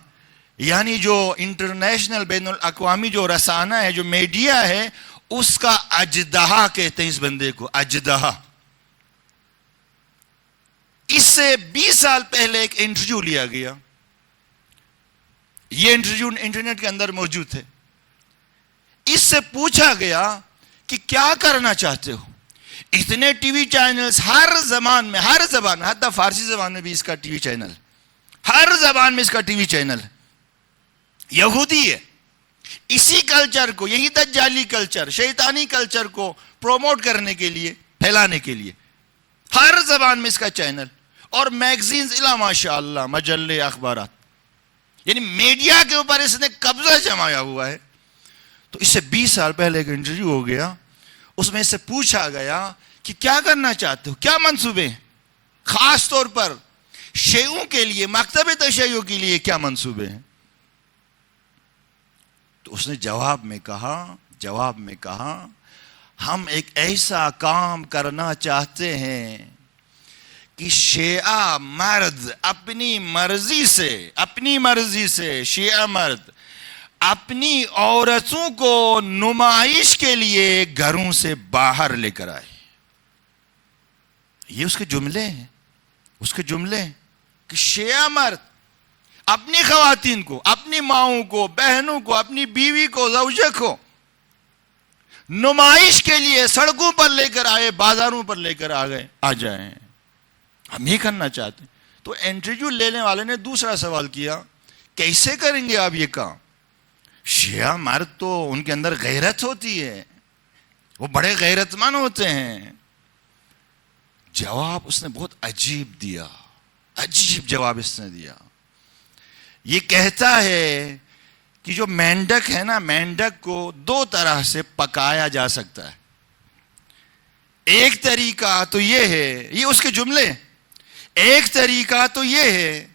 یعنی جو انٹرنیشنل بین الاقوامی جو رسانہ ہے، جو میڈیا ہے، اس کا اژدہا کہتے ہیں اس بندے کو، اژدہا۔ اس سے 20 سال پہلے ایک انٹرویو لیا گیا، یہ انٹرویو انٹرنیٹ کے اندر موجود ہے۔ اس سے پوچھا گیا کہ کیا کرنا چاہتے ہو؟ اتنے ٹی وی چینلز ہر زبان میں، حتی فارسی زبان میں بھی اس کا ٹی وی چینل، ہر زبان میں اس کا ٹی وی چینل ہے، یہودی ہے۔ اسی کلچر کو، یہی دجالی کلچر، شیطانی کلچر کو پروموٹ کرنے کے لیے، پھیلانے کے لیے ہر زبان میں اس کا چینل، اور میگزینز الا ماشاء اللہ، مجلے، اخبارات، یعنی میڈیا کے اوپر اس نے قبضہ جمایا ہوا ہے۔ تو اس سے 20 سال پہلے ایک انٹرویو ہو گیا، اس میں اس سے پوچھا گیا کہ کیا کرنا چاہتے ہو، کیا منصوبے ہیں، خاص طور پر شیعوں کے لیے، مکتب تشیع کے لیے کیا منصوبے ہیں؟ تو اس نے جواب میں کہا ہم ایک ایسا کام کرنا چاہتے ہیں کہ شیعہ مرد اپنی مرضی سے شیعہ مرد اپنی عورتوں کو نمائش کے لیے گھروں سے باہر لے کر آئے۔ یہ اس کے جملے ہیں کہ شیعہ مرد اپنی خواتین کو، اپنی ماؤں کو، بہنوں کو، اپنی بیوی کو، زوجہ کو نمائش کے لیے سڑکوں پر لے کر آئے، بازاروں پر لے کر آ جائیں۔ ہم یہ کرنا چاہتے ہیں۔ تو انٹرویو لینے والے نے دوسرا سوال کیا، کیسے کریں گے آپ یہ کام؟ شیعہ مرد تو ان کے اندر غیرت ہوتی ہے، وہ بڑے غیرت مند ہوتے ہیں۔ جواب اس نے بہت عجیب جواب اس نے دیا۔ یہ کہتا ہے کہ جو مینڈک ہے نا، مینڈک کو 2 طرح سے پکایا جا سکتا ہے۔ ایک طریقہ تو یہ ہے، یہ اس کے جملے، ایک طریقہ تو یہ ہے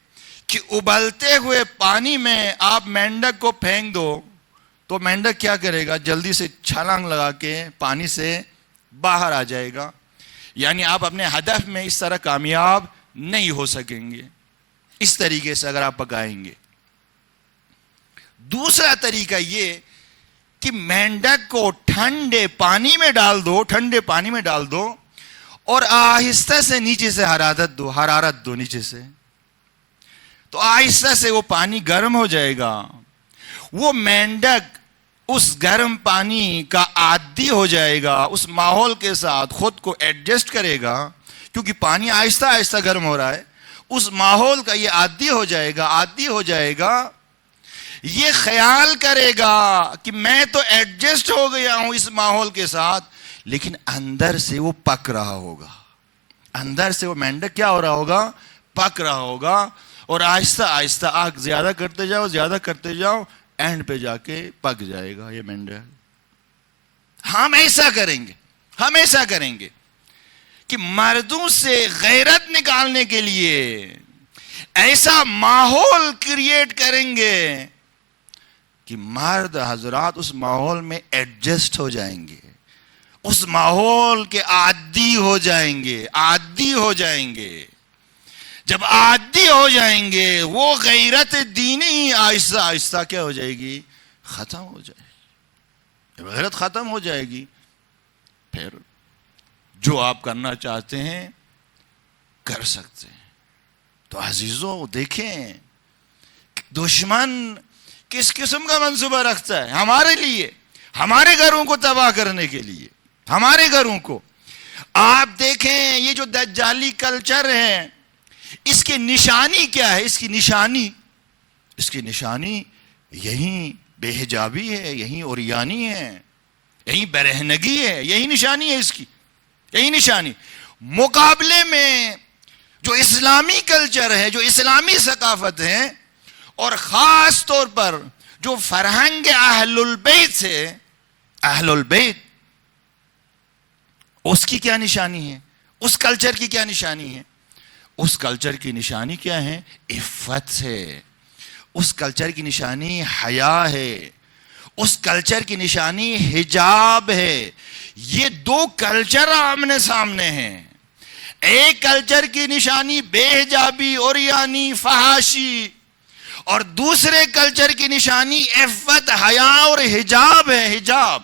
کہ ابلتے ہوئے پانی میں آپ مینڈک کو پھینک دو تو مینڈک کیا کرے گا، جلدی سے چھلانگ لگا کے پانی سے باہر آ جائے گا، یعنی آپ اپنے ہدف میں اس طرح کامیاب نہیں ہو سکیں گے، اس طریقے سے اگر آپ پکائیں گے۔ دوسرا طریقہ یہ کہ مینڈک کو ٹھنڈے پانی میں ڈال دو اور آہستہ سے نیچے سے حرارت دو نیچے سے، تو آہستہ سے وہ پانی گرم ہو جائے گا۔ وہ مینڈک اس گرم پانی کا عادی ہو جائے گا، اس ماحول کے ساتھ خود کو ایڈجسٹ کرے گا، کیونکہ پانی آہستہ آہستہ گرم ہو رہا ہے، اس ماحول کا یہ عادی ہو جائے گا۔ یہ خیال کرے گا کہ میں تو ایڈجسٹ ہو گیا ہوں اس ماحول کے ساتھ، لیکن اندر سے وہ پک رہا ہوگا، اندر سے وہ مینڈک کیا ہو رہا ہوگا، پک رہا ہوگا، اور آہستہ آہستہ آگ زیادہ کرتے جاؤ، اینڈ پہ جا کے پک جائے گا یہ مینڈک۔ ہم ایسا کریں گے کہ مردوں سے غیرت نکالنے کے لیے ایسا ماحول کریٹ کریں گے کہ مرد حضرات اس ماحول میں ایڈجسٹ ہو جائیں گے، اس ماحول کے عادی ہو جائیں گے۔ جب عادی ہو جائیں گے، وہ غیرت دینی آہستہ آہستہ کیا ہو جائے گی، ختم ہو جائے گی۔ جب غیرت ختم ہو جائے گی، پھر جو آپ کرنا چاہتے ہیں کر سکتے ہیں۔ تو عزیزوں دیکھیں دشمن کس قسم کا منصوبہ رکھتا ہے ہمارے لیے، ہمارے گھروں کو تباہ کرنے کے لیے، ہمارے گھروں کو۔ آپ دیکھیں یہ جو دجالی کلچر ہے، اس کی نشانی کیا ہے؟ اس کی نشانی یہی بے حجابی ہے، یہی عریانی ہے، یہی برہنگی ہے، یہی نشانی ہے اس کی، یہی نشانی۔ مقابلے میں جو اسلامی کلچر ہے، جو اسلامی ثقافت ہے، اور خاص طور پر جو فرہنگ اہل البیت ہے، اہل البیت، اس کی کیا نشانی ہے؟ اس کلچر کی کیا نشانی ہے؟ اس کلچر کی نشانی کیا ہے؟ عفت ہے۔ اس کلچر کی نشانی حیا ہے۔ اس کلچر کی نشانی حجاب ہے۔ یہ 2 کلچر آمنے سامنے ہیں۔ ایک کلچر کی نشانی بے حجابی، اوریانی، فحاشی، اور دوسرے کلچر کی نشانی عفت، حیا اور حجاب ہے، حجاب۔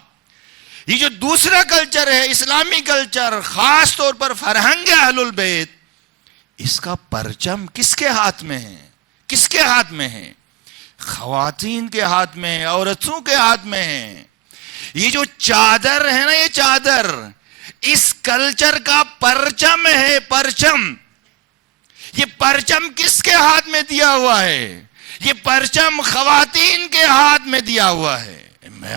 یہ جو دوسرا کلچر ہے اسلامی کلچر، خاص طور پر فرہنگ اہل البیت، اس کا پرچم کس کے ہاتھ میں ہے؟ کس کے ہاتھ میں ہے؟ خواتین کے ہاتھ میں ہے، عورتوں کے ہاتھ میں ہے۔ یہ جو چادر ہے نا، یہ چادر اس کلچر کا پرچم ہے، پرچم۔ یہ پرچم کس کے ہاتھ میں دیا ہوا ہے؟ یہ پرچم خواتین کے ہاتھ میں دیا ہوا ہے۔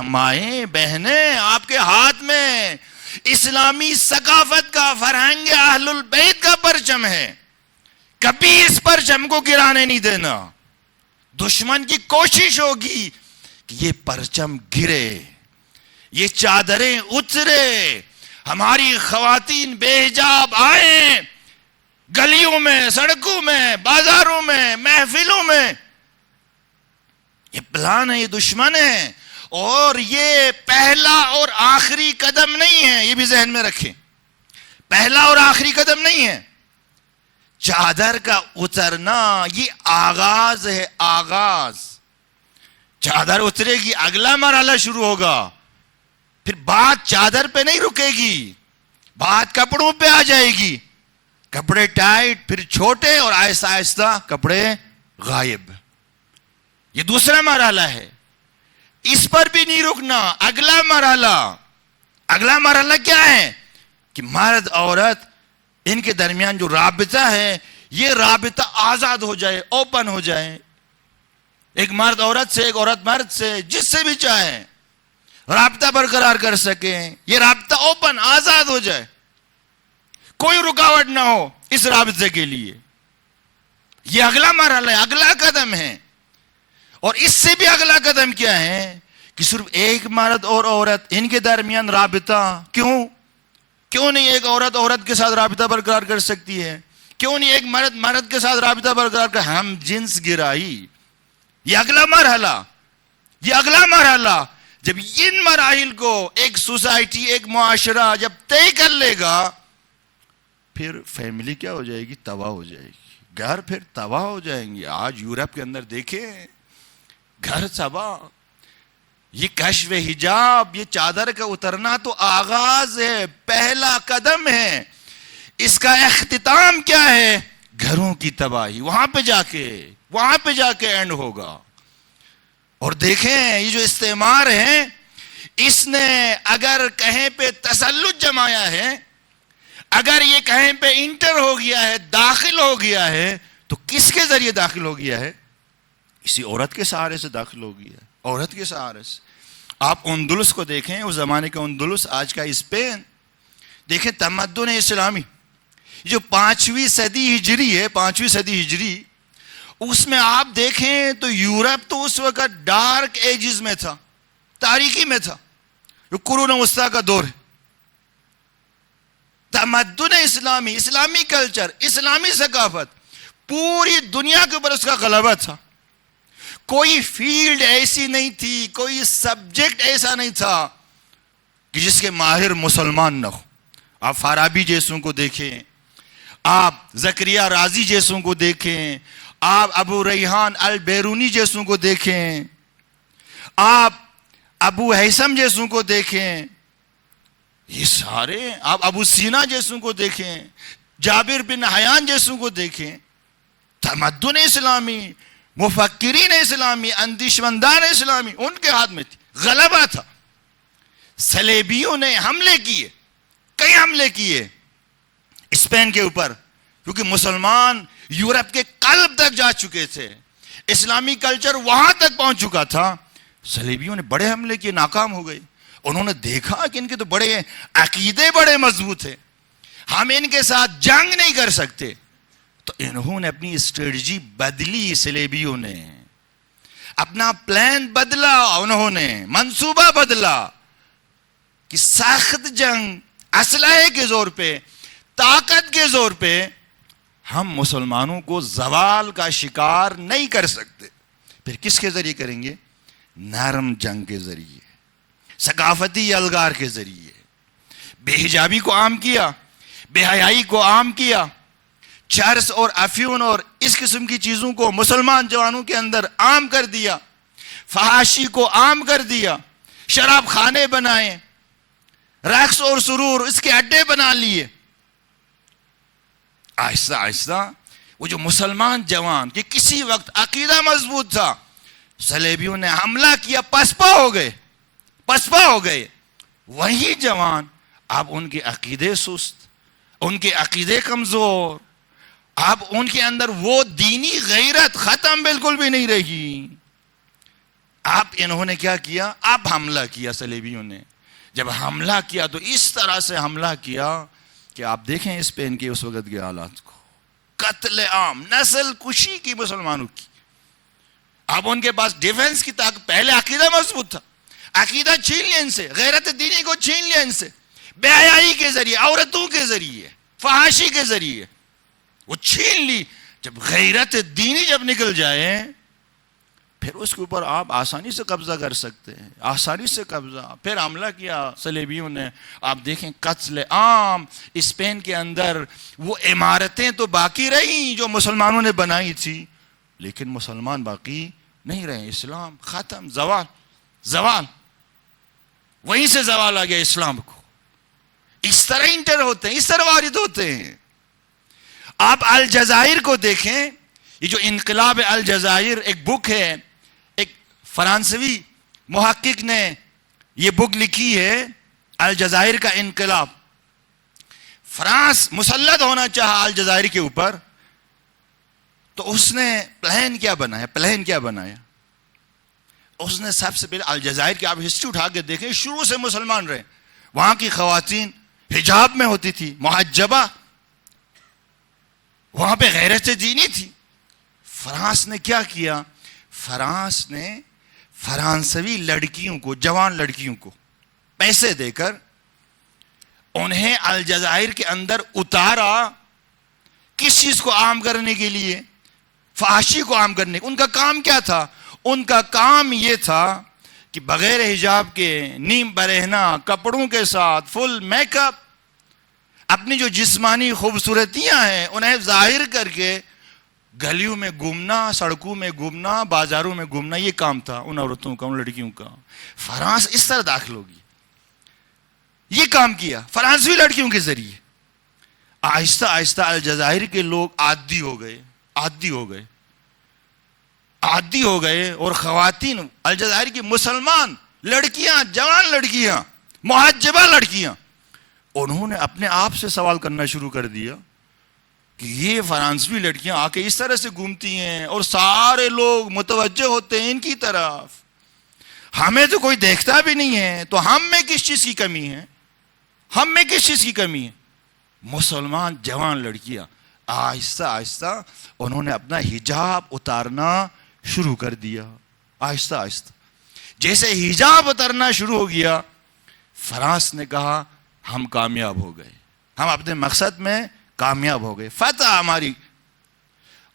مائیں، بہنیں، آپ کے ہاتھ میں اسلامی ثقافت کا، فرہنگ اہل البیت کا پرچم ہے۔ کبھی اس پرچم کو گرانے نہیں دینا۔ دشمن کی کوشش ہوگی کہ یہ پرچم گرے، یہ چادریں اترے، ہماری خواتین بے حجاب آئیں گلیوں میں، سڑکوں میں، بازاروں میں، محفلوں میں۔ یہ پلان ہے، یہ دشمن ہے، اور یہ پہلا اور آخری قدم نہیں ہے، یہ بھی ذہن میں رکھیں۔ پہلا اور آخری قدم نہیں ہے۔ چادر کا اترنا یہ آغاز ہے، آغاز۔ چادر اترے گی، اگلا مرحلہ شروع ہوگا۔ پھر بات چادر پہ نہیں رکے گی، بات کپڑوں پہ آ جائے گی۔ کپڑے ٹائٹ، پھر چھوٹے، اور آہستہ آہستہ کپڑے غائب۔ یہ دوسرا مرحلہ ہے۔ اس پر بھی نہیں رکنا، اگلا مرحلہ۔ اگلا مرحلہ کیا ہے؟ کہ مرد عورت ان کے درمیان جو رابطہ ہے، یہ رابطہ آزاد ہو جائے، اوپن ہو جائے۔ ایک مرد عورت سے، ایک عورت مرد سے، جس سے بھی چاہے رابطہ برقرار کر سکیں۔ یہ رابطہ اوپن، آزاد ہو جائے، کوئی رکاوٹ نہ ہو اس رابطے کے لیے۔ یہ اگلا مرحلہ ہے، اگلا قدم ہے۔ اور اس سے بھی اگلا قدم کیا ہے؟ کہ صرف ایک مرد اور عورت، ان کے درمیان رابطہ۔ کیوں نہیں ایک عورت عورت کے ساتھ رابطہ برقرار کر سکتی ہے؟ کیوں نہیں ایک مرد مرد کے ساتھ رابطہ برقرار کر؟ ہم جنس گرائی۔ یہ اگلا مرحلہ، یہ اگلا مرحلہ۔ جب ان مراحل کو ایک سوسائٹی، ایک معاشرہ جب طے کر لے گا، پھر فیملی کیا ہو جائے گی؟ تباہ ہو جائے گی۔ گھر پھر تباہ ہو جائیں گے۔ آج یورپ کے اندر دیکھیں، گھر تباہ۔ یہ کشف حجاب، یہ چادر کا اترنا تو آغاز ہے، پہلا قدم ہے۔ اس کا اختتام کیا ہے؟ گھروں کی تباہی۔ وہاں پہ جا کے اینڈ ہوگا۔ اور دیکھیں، یہ جو استعمار ہے، اس نے اگر کہیں پہ تسلط جمایا ہے، اگر یہ کہیں پہ انٹر ہو گیا ہے، داخل ہو گیا ہے، تو کس کے ذریعے داخل ہو گیا ہے؟ اسی عورت کے سہارے سے داخل ہو گیا ہے، عورت کے سہارے سے۔ آپ اندلس کو دیکھیں، اس زمانے کا اندلس، آج کا اسپین، دیکھیں تمدن اسلامی جو 5ویں صدی ہجری ہے، 5ویں صدی ہجری، اس میں آپ دیکھیں تو یورپ تو اس وقت ڈارک ایجز میں تھا، تاریکی میں تھا، جو قرون وسطیٰ کا دور ہے۔ تمدن اسلامی، اسلامی کلچر، اسلامی ثقافت، پوری دنیا کے اوپر اس کا غلبہ تھا۔ کوئی فیلڈ ایسی نہیں تھی، کوئی سبجیکٹ ایسا نہیں تھا کہ جس کے ماہر مسلمان نہ ہو۔ آپ فارابی جیسوں کو دیکھیں، آپ زکریا رازی جیسوں کو دیکھیں، آپ ابو ریحان البیرونی جیسوں کو دیکھیں، آپ ابو حیثم جیسوں کو دیکھیں، یہ سارے، آپ ابو سینا جیسوں کو دیکھیں، جابر بن حیان جیسوں کو دیکھیں۔ تمدن اسلامی، مفکرین اسلامی، اندیشمندان اسلامی، ان کے ہاتھ میں تھی، غلبہ تھا۔ صلیبیوں نے حملے کیے، کئی حملے کیے اسپین کے اوپر، کیونکہ مسلمان یورپ کے قلب تک جا چکے تھے، اسلامی کلچر وہاں تک پہنچ چکا تھا۔ صلیبیوں نے بڑے حملے کیے، ناکام ہو گئے۔ انہوں نے دیکھا کہ ان کے تو بڑے عقیدے بڑے مضبوط ہیں، ہم ان کے ساتھ جنگ نہیں کر سکتے، تو انہوں نے اپنی اسٹریٹجی بدلی۔ صلیبیوں نے اپنا پلان بدلا، انہوں نے منصوبہ بدلا کہ سخت جنگ، اسلحے کے زور پہ، طاقت کے زور پہ ہم مسلمانوں کو زوال کا شکار نہیں کر سکتے۔ پھر کس کے ذریعے کریں گے؟ نرم جنگ کے ذریعے، ثقافتی الگار کے ذریعے۔ بے حجابی کو عام کیا، بے حیائی کو عام کیا، چرس اور افیون اور اس قسم کی چیزوں کو مسلمان جوانوں کے اندر عام کر دیا، فحاشی کو عام کر دیا، شراب خانے بنائے، رقص اور سرور اس کے اڈے بنا لیے۔ آہستہ آہستہ وہ جو مسلمان جوان کہ کسی وقت عقیدہ مضبوط تھا، صلیبیوں نے حملہ کیا، پسپا ہو گئے۔ وہی جوان اب ان کے عقیدے سست، ان کے عقیدے کمزور، اب ان کے اندر وہ دینی غیرت ختم بالکل بھی نہیں رہی۔ اب انہوں نے کیا کیا؟ اب حملہ کیا صلیبیوں نے۔ جب حملہ کیا تو اس طرح سے حملہ کیا کہ آپ دیکھیں اسپین کے اس وقت کے حالات کو، قتل عام، نسل کشی کی مسلمانوں کی۔ اب ان کے پاس ڈیفنس کی طاقت، پہلے عقیدہ مضبوط تھا، عقیدہ چھین لیا ان سے، غیرت دینی کو چھین لیا ان سے، بے حیائی کے ذریعے، عورتوں کے ذریعے، فحاشی کے ذریعے وہ چھین لی۔ جب غیرت دینی جب نکل جائے پھر اس کے اوپر آپ آسانی سے قبضہ کر سکتے ہیں، آسانی سے قبضہ۔ پھر حملہ کیا صلیبیوں نے، آپ دیکھیں قتل عام۔ اسپین کے اندر وہ عمارتیں تو باقی رہیں جو مسلمانوں نے بنائی تھی، لیکن مسلمان باقی نہیں رہے، اسلام ختم، زوال، وہیں سے زوال آ گیا اسلام کو۔ اس طرح انٹر ہوتے ہیں، اس طرح وارد ہوتے ہیں۔ آپ الجزائر کو دیکھیں، یہ جو انقلاب الجزائر ایک بک ہے، ایک فرانسوی محقق نے یہ بک لکھی ہے، الجزائر کا انقلاب۔ فرانس مسلط ہونا چاہا الجزائر کے اوپر، تو اس نے پلان کیا بنایا؟ اس نے سب سے پہلے الجزائر کی آپ ہسٹری اٹھا کے دیکھیں، شروع سے مسلمان رہے، وہاں کی خواتین حجاب میں ہوتی تھی، محجبہ، وہاں پہ غیرت دینی تھی۔ فرانس نے کیا کیا؟ فرانس نے فرانسوی لڑکیوں کو، جوان لڑکیوں کو پیسے دے کر انہیں الجزائر کے اندر اتارا۔ کس چیز کو عام کرنے کے لیے؟ فحاشی کو عام کرنے۔ ان کا کام کیا تھا؟ ان کا کام یہ تھا کہ بغیر حجاب کے، نیم برہنہ کپڑوں کے ساتھ، فل میک اپ، اپنی جو جسمانی خوبصورتیاں ہیں انہیں ظاہر کر کے گلیوں میں گھومنا، سڑکوں میں گھومنا، بازاروں میں گھومنا، یہ کام تھا ان عورتوں کا، ان لڑکیوں کا۔ فرانس اس طرح داخل ہوگی، یہ کام کیا فرانسوی لڑکیوں کے ذریعے۔ آہستہ آہستہ الجزائر کے لوگ عادی ہو گئے اور خواتین الجزائر کی مسلمان لڑکیاں، جوان لڑکیاں، محجبہ لڑکیاں، انہوں نے اپنے آپ سے سوال کرنا شروع کر دیا کہ یہ فرانسوی لڑکیاں آ کے اس طرح سے گھومتی ہیں اور سارے لوگ متوجہ ہوتے ہیں ان کی طرف، ہمیں تو کوئی دیکھتا بھی نہیں ہے، تو ہم میں کس چیز کی کمی ہے؟ مسلمان جوان لڑکیاں آہستہ آہستہ انہوں نے اپنا حجاب اتارنا شروع کر دیا۔ آہستہ آہستہ جیسے حجاب اترنا شروع ہو گیا، فرانس نے کہا ہم کامیاب ہو گئے، ہم اپنے مقصد میں کامیاب ہو گئے، فتح ہماری۔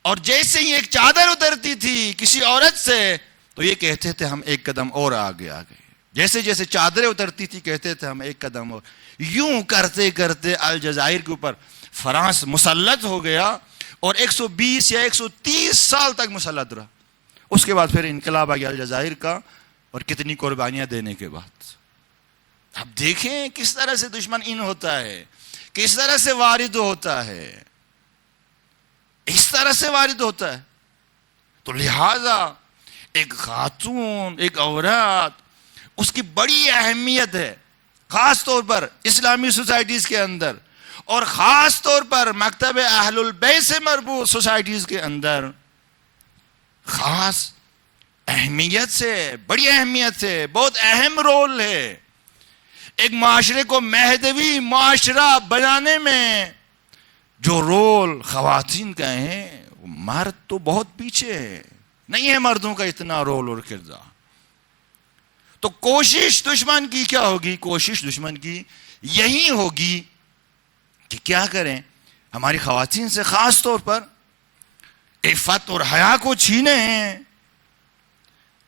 اور جیسے ہی ایک چادر اترتی تھی کسی عورت سے تو یہ کہتے تھے ہم ایک قدم اور آگے آ گئے، جیسے جیسے چادریں اترتی تھی کہتے تھے ہم ایک قدم اور۔ یوں کرتے کرتے الجزائر کے اوپر فرانس مسلط ہو گیا اور 120 یا 130 سال تک مسلط رہا۔ اس کے بعد پھر انقلاب آ گیا الجزائر کا، اور کتنی قربانیاں دینے کے بعد۔ اب دیکھیں کس طرح سے دشمن ان ہوتا ہے، کس طرح سے وارد ہوتا ہے، اس طرح سے وارد ہوتا ہے۔ تو لہذا ایک خاتون، ایک عورت، اس کی بڑی اہمیت ہے، خاص طور پر اسلامی سوسائٹیز کے اندر، اور خاص طور پر مکتب اہل البیت سے مربوط سوسائٹیز کے اندر خاص اہمیت سے، بڑی اہمیت سے، بہت اہم رول ہے۔ ایک معاشرے کو مہدوی معاشرہ بنانے میں جو رول خواتین کا ہے، مرد تو بہت پیچھے ہے، نہیں ہے مردوں کا اتنا رول اور کردار۔ تو کوشش دشمن کی کیا ہوگی؟ کوشش دشمن کی یہی ہوگی کہ کیا کریں، ہماری خواتین سے خاص طور پر عفت اور حیا کو چھینیں،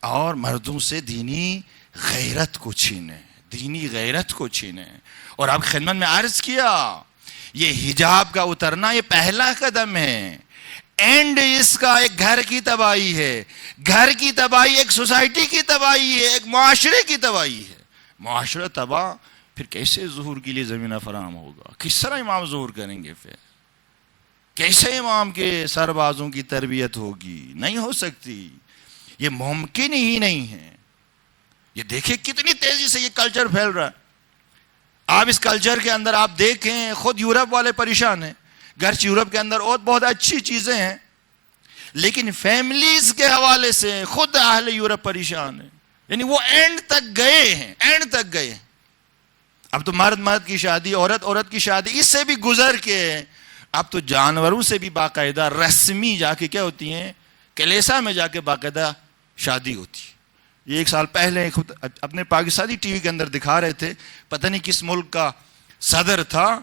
اور مردوں سے دینی غیرت کو چھینیں، دینی غیرت کو چھینیں۔ اور اب خدمت میں عرض کیا یہ حجاب کا اترنا یہ پہلا قدم ہے. اینڈ اس کا ایک گھر کی تباہی ہے. گھر کی تباہی ایک سوسائٹی کی تباہی ہے, ایک معاشرے کی تباہی ہے. معاشرہ تباہ, پھر کیسے ظہور کے لیے زمینہ فراہم ہوگا؟ کس طرح امام ظہور کریں گے؟ پھر کیسے امام کے سربازوں کی تربیت ہوگی؟ نہیں ہو سکتی, یہ ممکن ہی نہیں ہے. یہ دیکھیں کتنی تیزی سے یہ کلچر پھیل رہا ہے. آپ اس کلچر کے اندر آپ دیکھیں, خود یورپ والے پریشان ہیں. گرچہ یورپ کے اندر اور بہت اچھی چیزیں ہیں, لیکن فیملیز کے حوالے سے خود اہل یورپ پریشان ہیں. یعنی وہ اینڈ تک گئے ہیں, اینڈ تک گئے ہیں. اب تو مرد مرد کی شادی, عورت عورت کی شادی, اس سے بھی گزر کے اب تو جانوروں سے بھی باقاعدہ رسمی جا کے کیا ہوتی ہیں, کلیسا میں جا کے باقاعدہ شادی ہوتی ہے. یہ ایک سال پہلے خود اپنے پاکستانی ٹی وی کے اندر دکھا رہے تھے, پتہ نہیں کس ملک کا صدر تھا,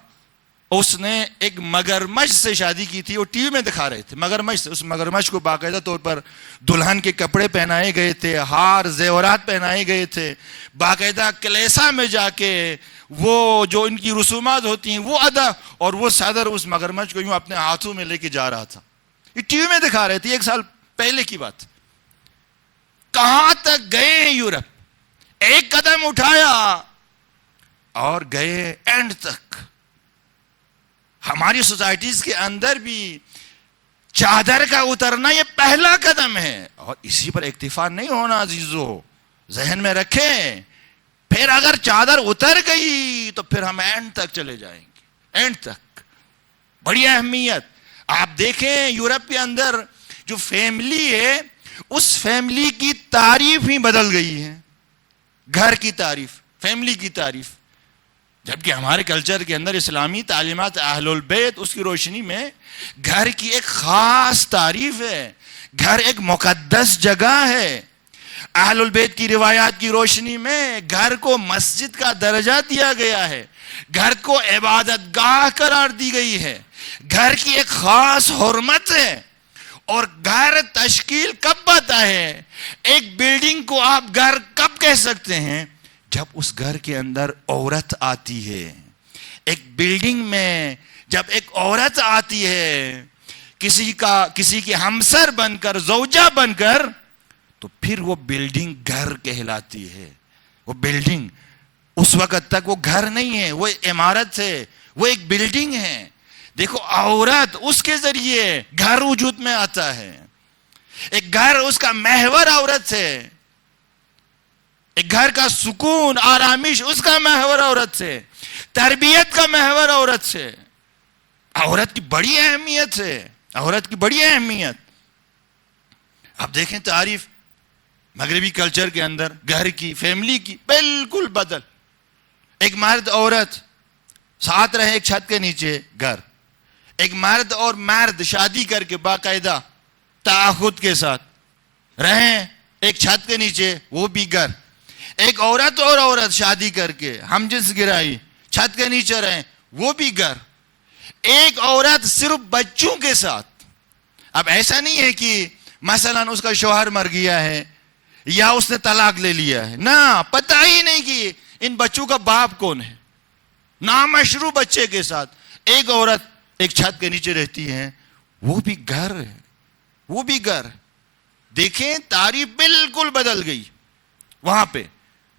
اس نے ایک مگرمچھ سے شادی کی تھی. وہ ٹی وی میں دکھا رہے تھے مگرمچھ سے. اس مگرمچھ کو باقاعدہ طور پر دلہن کے کپڑے پہنائے گئے تھے, ہار زیورات پہنائے گئے تھے, باقاعدہ کلیسا میں جا کے وہ جو ان کی رسومات ہوتی ہیں وہ ادا, اور وہ صدر اس مگرمچھ کو یوں اپنے ہاتھوں میں لے کے جا رہا تھا. یہ ٹی وی میں دکھا رہے تھے, ایک سال پہلے کی بات. کہاں تک گئے ہیں یورپ؟ ایک قدم اٹھایا اور گئے اینڈ تک. ہماری سوسائٹیز کے اندر بھی چادر کا اترنا یہ پہلا قدم ہے, اور اسی پر اکتفا نہیں ہونا عزیزو, ذہن میں رکھیں. پھر اگر چادر اتر گئی تو پھر ہم اینڈ تک چلے جائیں گے, اینڈ تک. بڑی اہمیت. آپ دیکھیں یورپ کے اندر جو فیملی ہے, اس فیملی کی تعریف ہی بدل گئی ہے. گھر کی تعریف, فیملی کی تعریف. جبکہ ہمارے کلچر کے اندر اسلامی تعلیمات اہل البیت, اس کی روشنی میں گھر کی ایک خاص تعریف ہے. گھر ایک مقدس جگہ ہے. اہل البیت کی روایات کی روشنی میں گھر کو مسجد کا درجہ دیا گیا ہے, گھر کو عبادت گاہ قرار دی گئی ہے. گھر کی ایک خاص حرمت ہے. اور گھر تشکیل کب پاتا ہے؟ ایک بلڈنگ کو آپ گھر کب کہہ سکتے ہیں؟ جب اس گھر کے اندر عورت آتی ہے. ایک بلڈنگ میں جب ایک عورت آتی ہے کسی کی ہمسر بن کر, زوجہ بن کر, تو پھر وہ بلڈنگ گھر کہلاتی ہے. وہ بلڈنگ اس وقت تک وہ گھر نہیں ہے, وہ عمارت ہے, وہ ایک بلڈنگ ہے. دیکھو عورت, اس کے ذریعے گھر وجود میں آتا ہے. ایک گھر, اس کا محور عورت ہے. ایک گھر کا سکون, آرامش, اس کا محور عورت سے. تربیت کا محور عورت سے. عورت کی بڑی اہمیت ہے, عورت کی بڑی اہمیت. اب دیکھیں تعریف مغربی کلچر کے اندر گھر کی, فیملی کی بالکل بدل. ایک مرد عورت ساتھ رہے ایک چھت کے نیچے, گھر. ایک مرد اور مرد شادی کر کے باقاعدہ تعہد کے ساتھ رہیں ایک چھت کے نیچے, وہ بھی گھر. ایک عورت اور عورت شادی کر کے ہم جنس گرائی چھت کے نیچے رہیں, وہ بھی گھر. ایک عورت صرف بچوں کے ساتھ. اب ایسا نہیں ہے کہ مثلا اس کا شوہر مر گیا ہے یا اس نے طلاق لے لیا ہے, نہ, پتہ ہی نہیں کہ ان بچوں کا باپ کون ہے. نامشروع بچے کے ساتھ ایک عورت ایک چھت کے نیچے رہتی ہے, وہ بھی گھر ہے, وہ بھی گھر. دیکھیں تعریف بالکل بدل گئی وہاں پہ.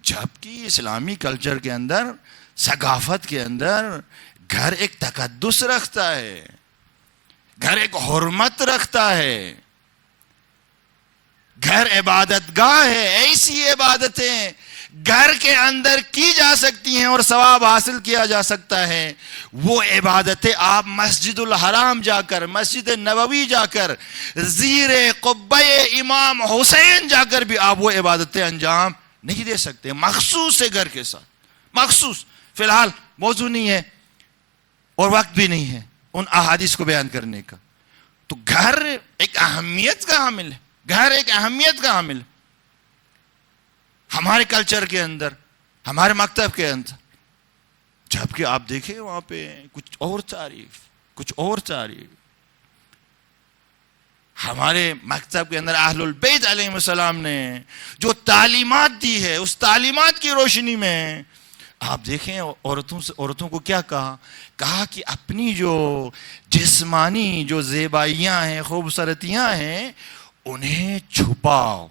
جبکہ اسلامی کلچر کے اندر, ثقافت کے اندر گھر ایک تقدس رکھتا ہے, گھر ایک حرمت رکھتا ہے. گھر عبادت گاہ ہے. ایسی عبادتیں گھر کے اندر کی جا سکتی ہیں اور ثواب حاصل کیا جا سکتا ہے. وہ عبادتیں آپ مسجد الحرام جا کر, مسجد نبوی جا کر, زیر قبہ امام حسین جا کر بھی آپ وہ عبادتیں انجام نہیں دے سکتے. مخصوص ہے گھر کے ساتھ, مخصوص. فی الحال موضوع نہیں ہے اور وقت بھی نہیں ہے ان احادیث کو بیان کرنے کا. تو گھر ایک اہمیت کا حامل ہے, گھر ایک اہمیت کا حامل ہے ہمارے کلچر کے اندر, ہمارے مکتب کے اندر. جبکہ آپ دیکھیں وہاں پہ کچھ اور تعریف, کچھ اور تعریف. ہمارے مکتب کے اندر اہل البیت علیہ السلام نے جو تعلیمات دی ہے, اس تعلیمات کی روشنی میں آپ دیکھیں عورتوں کو کیا کہا کہ اپنی جو جسمانی جو زیبائیاں ہیں، خوبصورتیاں ہیں، انہیں چھپاؤ،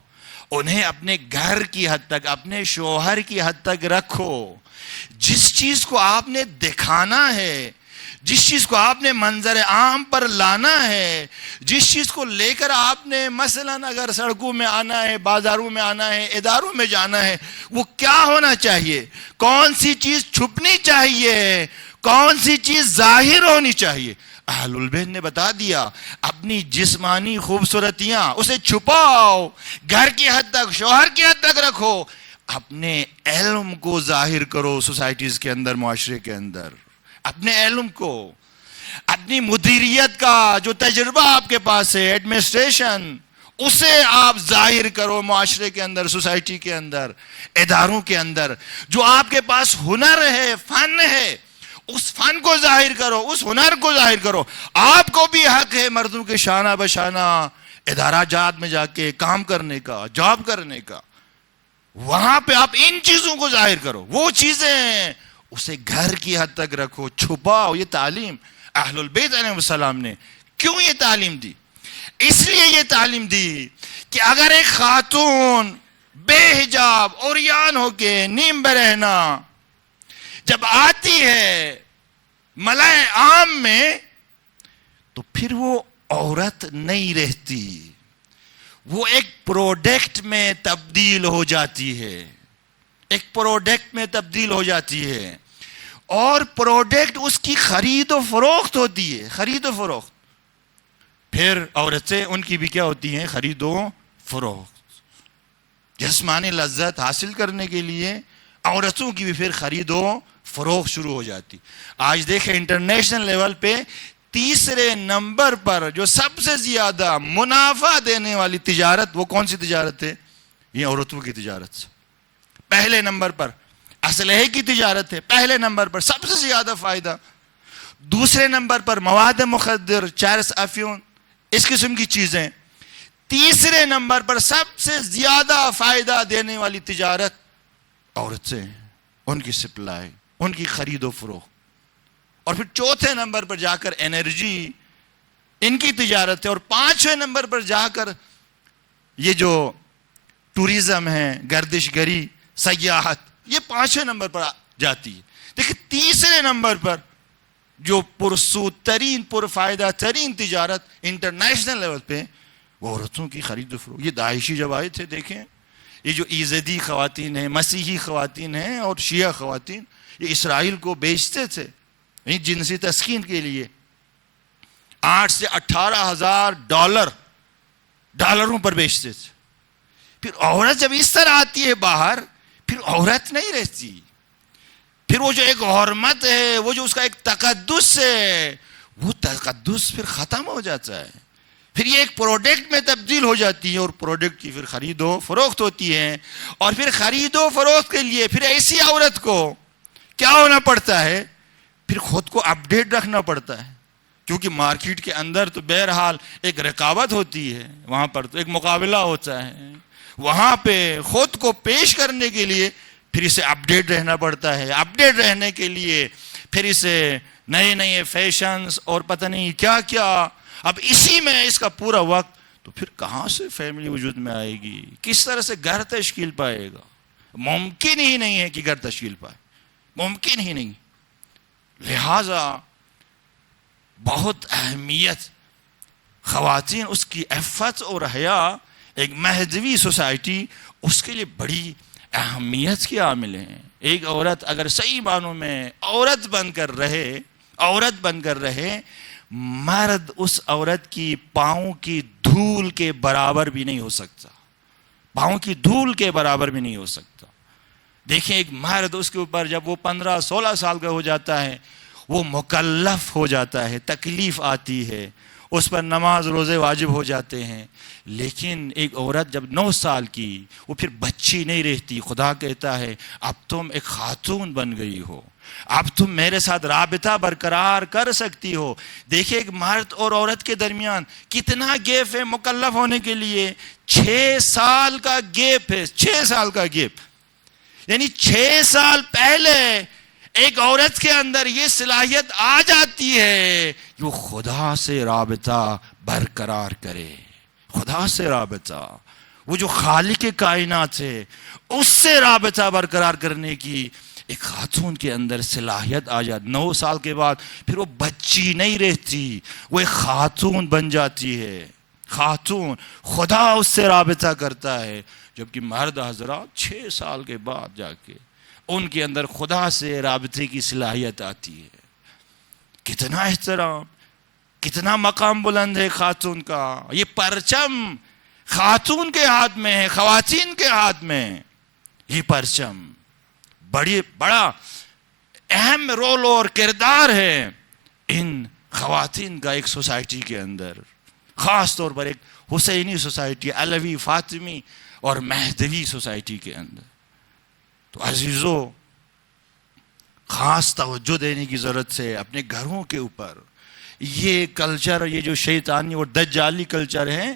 انہیں اپنے گھر کی حد تک، اپنے شوہر کی حد تک رکھو. جس چیز کو آپ نے دکھانا ہے، جس چیز کو آپ نے منظر عام پر لانا ہے، جس چیز کو لے کر آپ نے مثلاً اگر سڑکوں میں آنا ہے، بازاروں میں آنا ہے، اداروں میں جانا ہے، وہ کیا ہونا چاہیے؟ کون سی چیز چھپنی چاہیے؟ کون سی چیز ظاہر ہونی چاہیے؟ اہل البیت نے بتا دیا، اپنی جسمانی خوبصورتیاں اسے چھپاؤ، گھر کی حد تک، شوہر کی حد تک رکھو، اپنے علم کو ظاہر کرو سوسائٹیز کے اندر، معاشرے کے اندر. اپنے علم کو، اپنی مدیریت کا جو تجربہ آپ کے پاس ہے، ایڈمنسٹریشن، اسے آپ ظاہر کرو معاشرے کے اندر، سوسائٹی کے اندر، اداروں کے اندر. جو آپ کے پاس ہنر ہے، فن ہے، اس فن کو ظاہر کرو، اس ہنر کو ظاہر کرو. آپ کو بھی حق ہے مردوں کے شانہ بشانہ ادارہ جات میں جا کے کام کرنے کا، جاب کرنے کا. وہاں پہ آپ ان چیزوں کو ظاہر کرو. وہ چیزیں اسے گھر کی حد تک رکھو، چھپاؤ. یہ تعلیم اہل البیت علیہ السلام نے کیوں یہ تعلیم دی؟ اس لیے یہ تعلیم دی کہ اگر ایک خاتون بے حجاب عریان ہو کے نیم برہنہ جب آتی ہے ملائے عام میں، تو پھر وہ عورت نہیں رہتی، وہ ایک پروڈکٹ میں تبدیل ہو جاتی ہے، ایک پروڈکٹ میں تبدیل ہو جاتی ہے. اور پروڈکٹ اس کی خرید و فروخت ہوتی ہے، خرید و فروخت. پھر عورتیں ان کی بھی کیا ہوتی ہیں؟ خرید و فروخت. جسمانی لذت حاصل کرنے کے لیے عورتوں کی بھی پھر خرید و فروخت شروع ہو جاتی. آج دیکھیں انٹرنیشنل لیول پہ تیسرے نمبر پر جو سب سے زیادہ منافع دینے والی تجارت، وہ کون سی تجارت ہے؟ یہ عورتوں کی تجارت. پہلے نمبر پر اسلحے کی تجارت ہے، پہلے نمبر پر سب سے زیادہ فائدہ. دوسرے نمبر پر مواد مخدر، چرس، افیون، اس قسم کی چیزیں. تیسرے نمبر پر سب سے زیادہ فائدہ دینے والی تجارت عورتیں، ان کی سپلائی، ان کی خرید و فروخت. اور پھر چوتھے نمبر پر جا کر انرجی، ان کی تجارت ہے. اور پانچویں نمبر پر جا کر یہ جو ٹوریزم ہے، گردش گری، سیاحت، یہ پانچویں نمبر پر جاتی ہے. دیکھیں تیسرے نمبر پر جو پرسود ترین، پرفائدہ ترین تجارت انٹرنیشنل لیول پہ، وہ عورتوں کی خرید و فروخت. یہ داعشی جب آئے تھے، دیکھیں یہ جو ایزدی خواتین ہیں، مسیحی خواتین ہیں اور شیعہ خواتین، یہ اسرائیل کو بیچتے تھے جنسی تسکین کے لیے. 8 سے 18,000 ڈالروں پر بیچتے تھے. پھر عورت جب اس طرح آتی ہے باہر، پھر عورت نہیں رہتی. پھر وہ جو ایک حرمت ہے، وہ جو اس کا ایک تقدس ہے، وہ تقدس پھر ختم ہو جاتا ہے. پھر یہ ایک پروڈکٹ میں تبدیل ہو جاتی ہے، اور پروڈکٹ کی پھر خرید و فروخت ہوتی ہے. اور پھر خرید و فروخت کے لیے پھر ایسی عورت کو کیا ہونا پڑتا ہے؟ پھر خود کو اپڈیٹ رکھنا پڑتا ہے. کیونکہ مارکیٹ کے اندر تو بہرحال ایک رقابت ہوتی ہے، وہاں پر تو ایک مقابلہ ہوتا ہے. وہاں پہ خود کو پیش کرنے کے لیے پھر اسے اپڈیٹ رہنا پڑتا ہے. اپڈیٹ رہنے کے لیے پھر اسے نئے نئے فیشنز اور پتہ نہیں کیا کیا. اب اسی میں اس کا پورا وقت، تو پھر کہاں سے فیملی وجود میں آئے گی؟ کس طرح سے گھر تشکیل پائے گا؟ ممکن ہی نہیں ہے کہ گھر تشکیل پائے، ممکن ہی نہیں. لہٰذا بہت اہمیت خواتین، اس کی عفت اور حیا، ایک مہذبی سوسائٹی اس کے لیے بڑی اہمیت کے عامل ہیں. ایک عورت اگر صحیح معنوں میں عورت بن کر رہے، مرد اس عورت کی پاؤں کی دھول کے برابر بھی نہیں ہو سکتا، پاؤں کی دھول کے برابر بھی نہیں ہو سکتا. دیکھیں ایک مرد، اس کے اوپر جب وہ 15-16 سال کا ہو جاتا ہے، وہ مکلف ہو جاتا ہے، تکلیف آتی ہے، اس پر نماز روزے واجب ہو جاتے ہیں. لیکن ایک عورت جب 9 سال کی، وہ پھر بچی نہیں رہتی. خدا کہتا ہے اب تم ایک خاتون بن گئی ہو، اب تم میرے ساتھ رابطہ برقرار کر سکتی ہو. دیکھیں ایک مرد اور عورت کے درمیان کتنا گیپ ہے مکلف ہونے کے لیے. 6 سال کا گیپ ہے، 6 سال کا گیپ. یعنی 6 سال پہلے ایک عورت کے اندر یہ صلاحیت آ جاتی ہے کہ وہ خدا سے رابطہ برقرار کرے. خدا سے رابطہ، وہ جو خالق کائنات ہے اس سے رابطہ برقرار کرنے کی ایک خاتون کے اندر صلاحیت آ جاتی. 9 سال کے بعد پھر وہ بچی نہیں رہتی، وہ ایک خاتون بن جاتی ہے. خاتون، خدا اس سے رابطہ کرتا ہے. جبکہ مرد حضرات 6 سال کے بعد جا کے ان کے اندر خدا سے رابطے کی صلاحیت آتی ہے. کتنا احترام، کتنا مقام بلند ہے خاتون کا. یہ پرچم خاتون کے ہاتھ میں ہے، خواتین کے ہاتھ میں. یہ پرچم بڑا اہم رول اور کردار ہے ان خواتین کا ایک سوسائٹی کے اندر، خاص طور پر ایک حسینی سوسائٹی، علوی، فاطمی اور مہدوی سوسائٹی کے اندر. تو عزیزو، خاص توجہ دینے کی ضرورت ہے اپنے گھروں کے اوپر. یہ کلچر، یہ جو شیطانی اور دجالی کلچر ہے،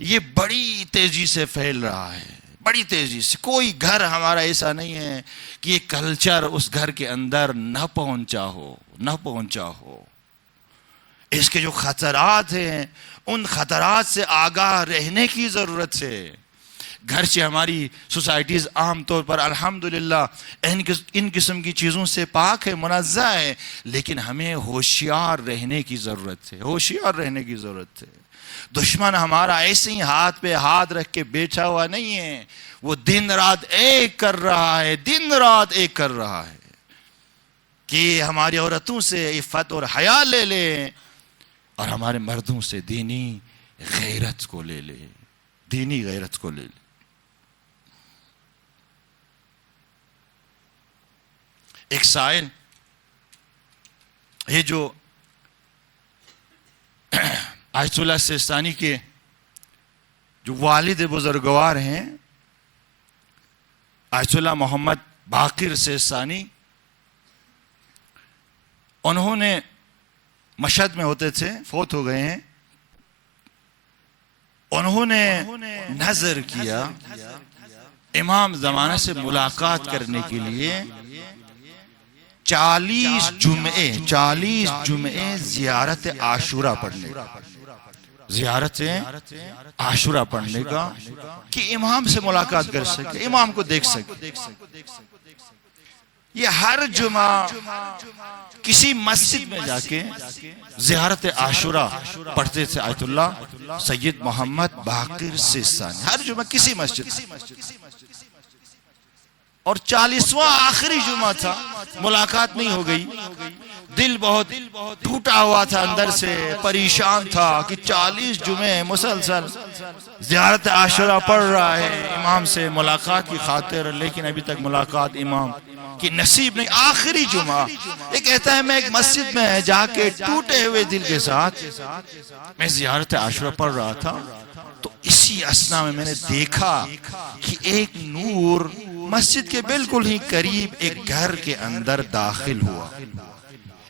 یہ بڑی تیزی سے پھیل رہا ہے، بڑی تیزی سے. کوئی گھر ہمارا ایسا نہیں ہے کہ یہ کلچر اس گھر کے اندر نہ پہنچا ہو. اس کے جو خطرات ہیں ان خطرات سے آگاہ رہنے کی ضرورت ہے. گرچہ ہماری سوسائٹیز عام طور پر الحمدللہ ان قسم کی چیزوں سے پاک ہے، منزہ ہے، لیکن ہمیں ہوشیار رہنے کی ضرورت ہے، ہوشیار رہنے کی ضرورت ہے. دشمن ہمارا ایسے ہی ہاتھ پہ ہاتھ رکھ کے بیٹھا ہوا نہیں ہے، وہ دن رات ایک کر رہا ہے، دن رات ایک کر رہا ہے کہ ہماری عورتوں سے عفت اور حیا لے لے اور ہمارے مردوں سے دینی غیرت کو لے لے، دینی غیرت کو لے لے. ایک سائل، یہ جو آیت اللہ سیستانی کے جو والد بزرگوار ہیں، آیت اللہ محمد باقر سیستانی، انہوں نے مشہد میں ہوتے تھے، فوت ہو گئے ہیں. انہوں نے نظر کیا امام زمانہ سے ملاقات کرنے کے لیے 40 جمعے زیارت عاشورہ پڑھنے کا کہ امام سے ملاقات کر سکے، امام کو دیکھ سکے. یہ ہر جمعہ کسی مسجد میں جا کے زیارت عاشورہ پڑھتے تھے آیت اللہ سید محمد باقر سیستانی، ہر جمعہ کسی مسجد. اور 40واں آخری جمعہ تھا، ملاقات نہیں ہو گئی. دل بہت ٹوٹا ہوا تھا، اندر سے پریشان تھا کہ 40 جمعے مسلسل زیارت عاشورہ پڑھ رہا ہے امام سے ملاقات کی خاطر، لیکن ابھی تک ملاقات امام کی نصیب نہیں. آخری جمعہ یہ کہتا ہے میں ایک مسجد میں جا کے ٹوٹے ہوئے دل کے ساتھ میں زیارت عاشورہ پڑھ رہا تھا. تو اسی اسنا میں نے دیکھا کہ ایک نور مسجد کے بالکل ہی قریب ایک گھر کے اندر داخل ہوا.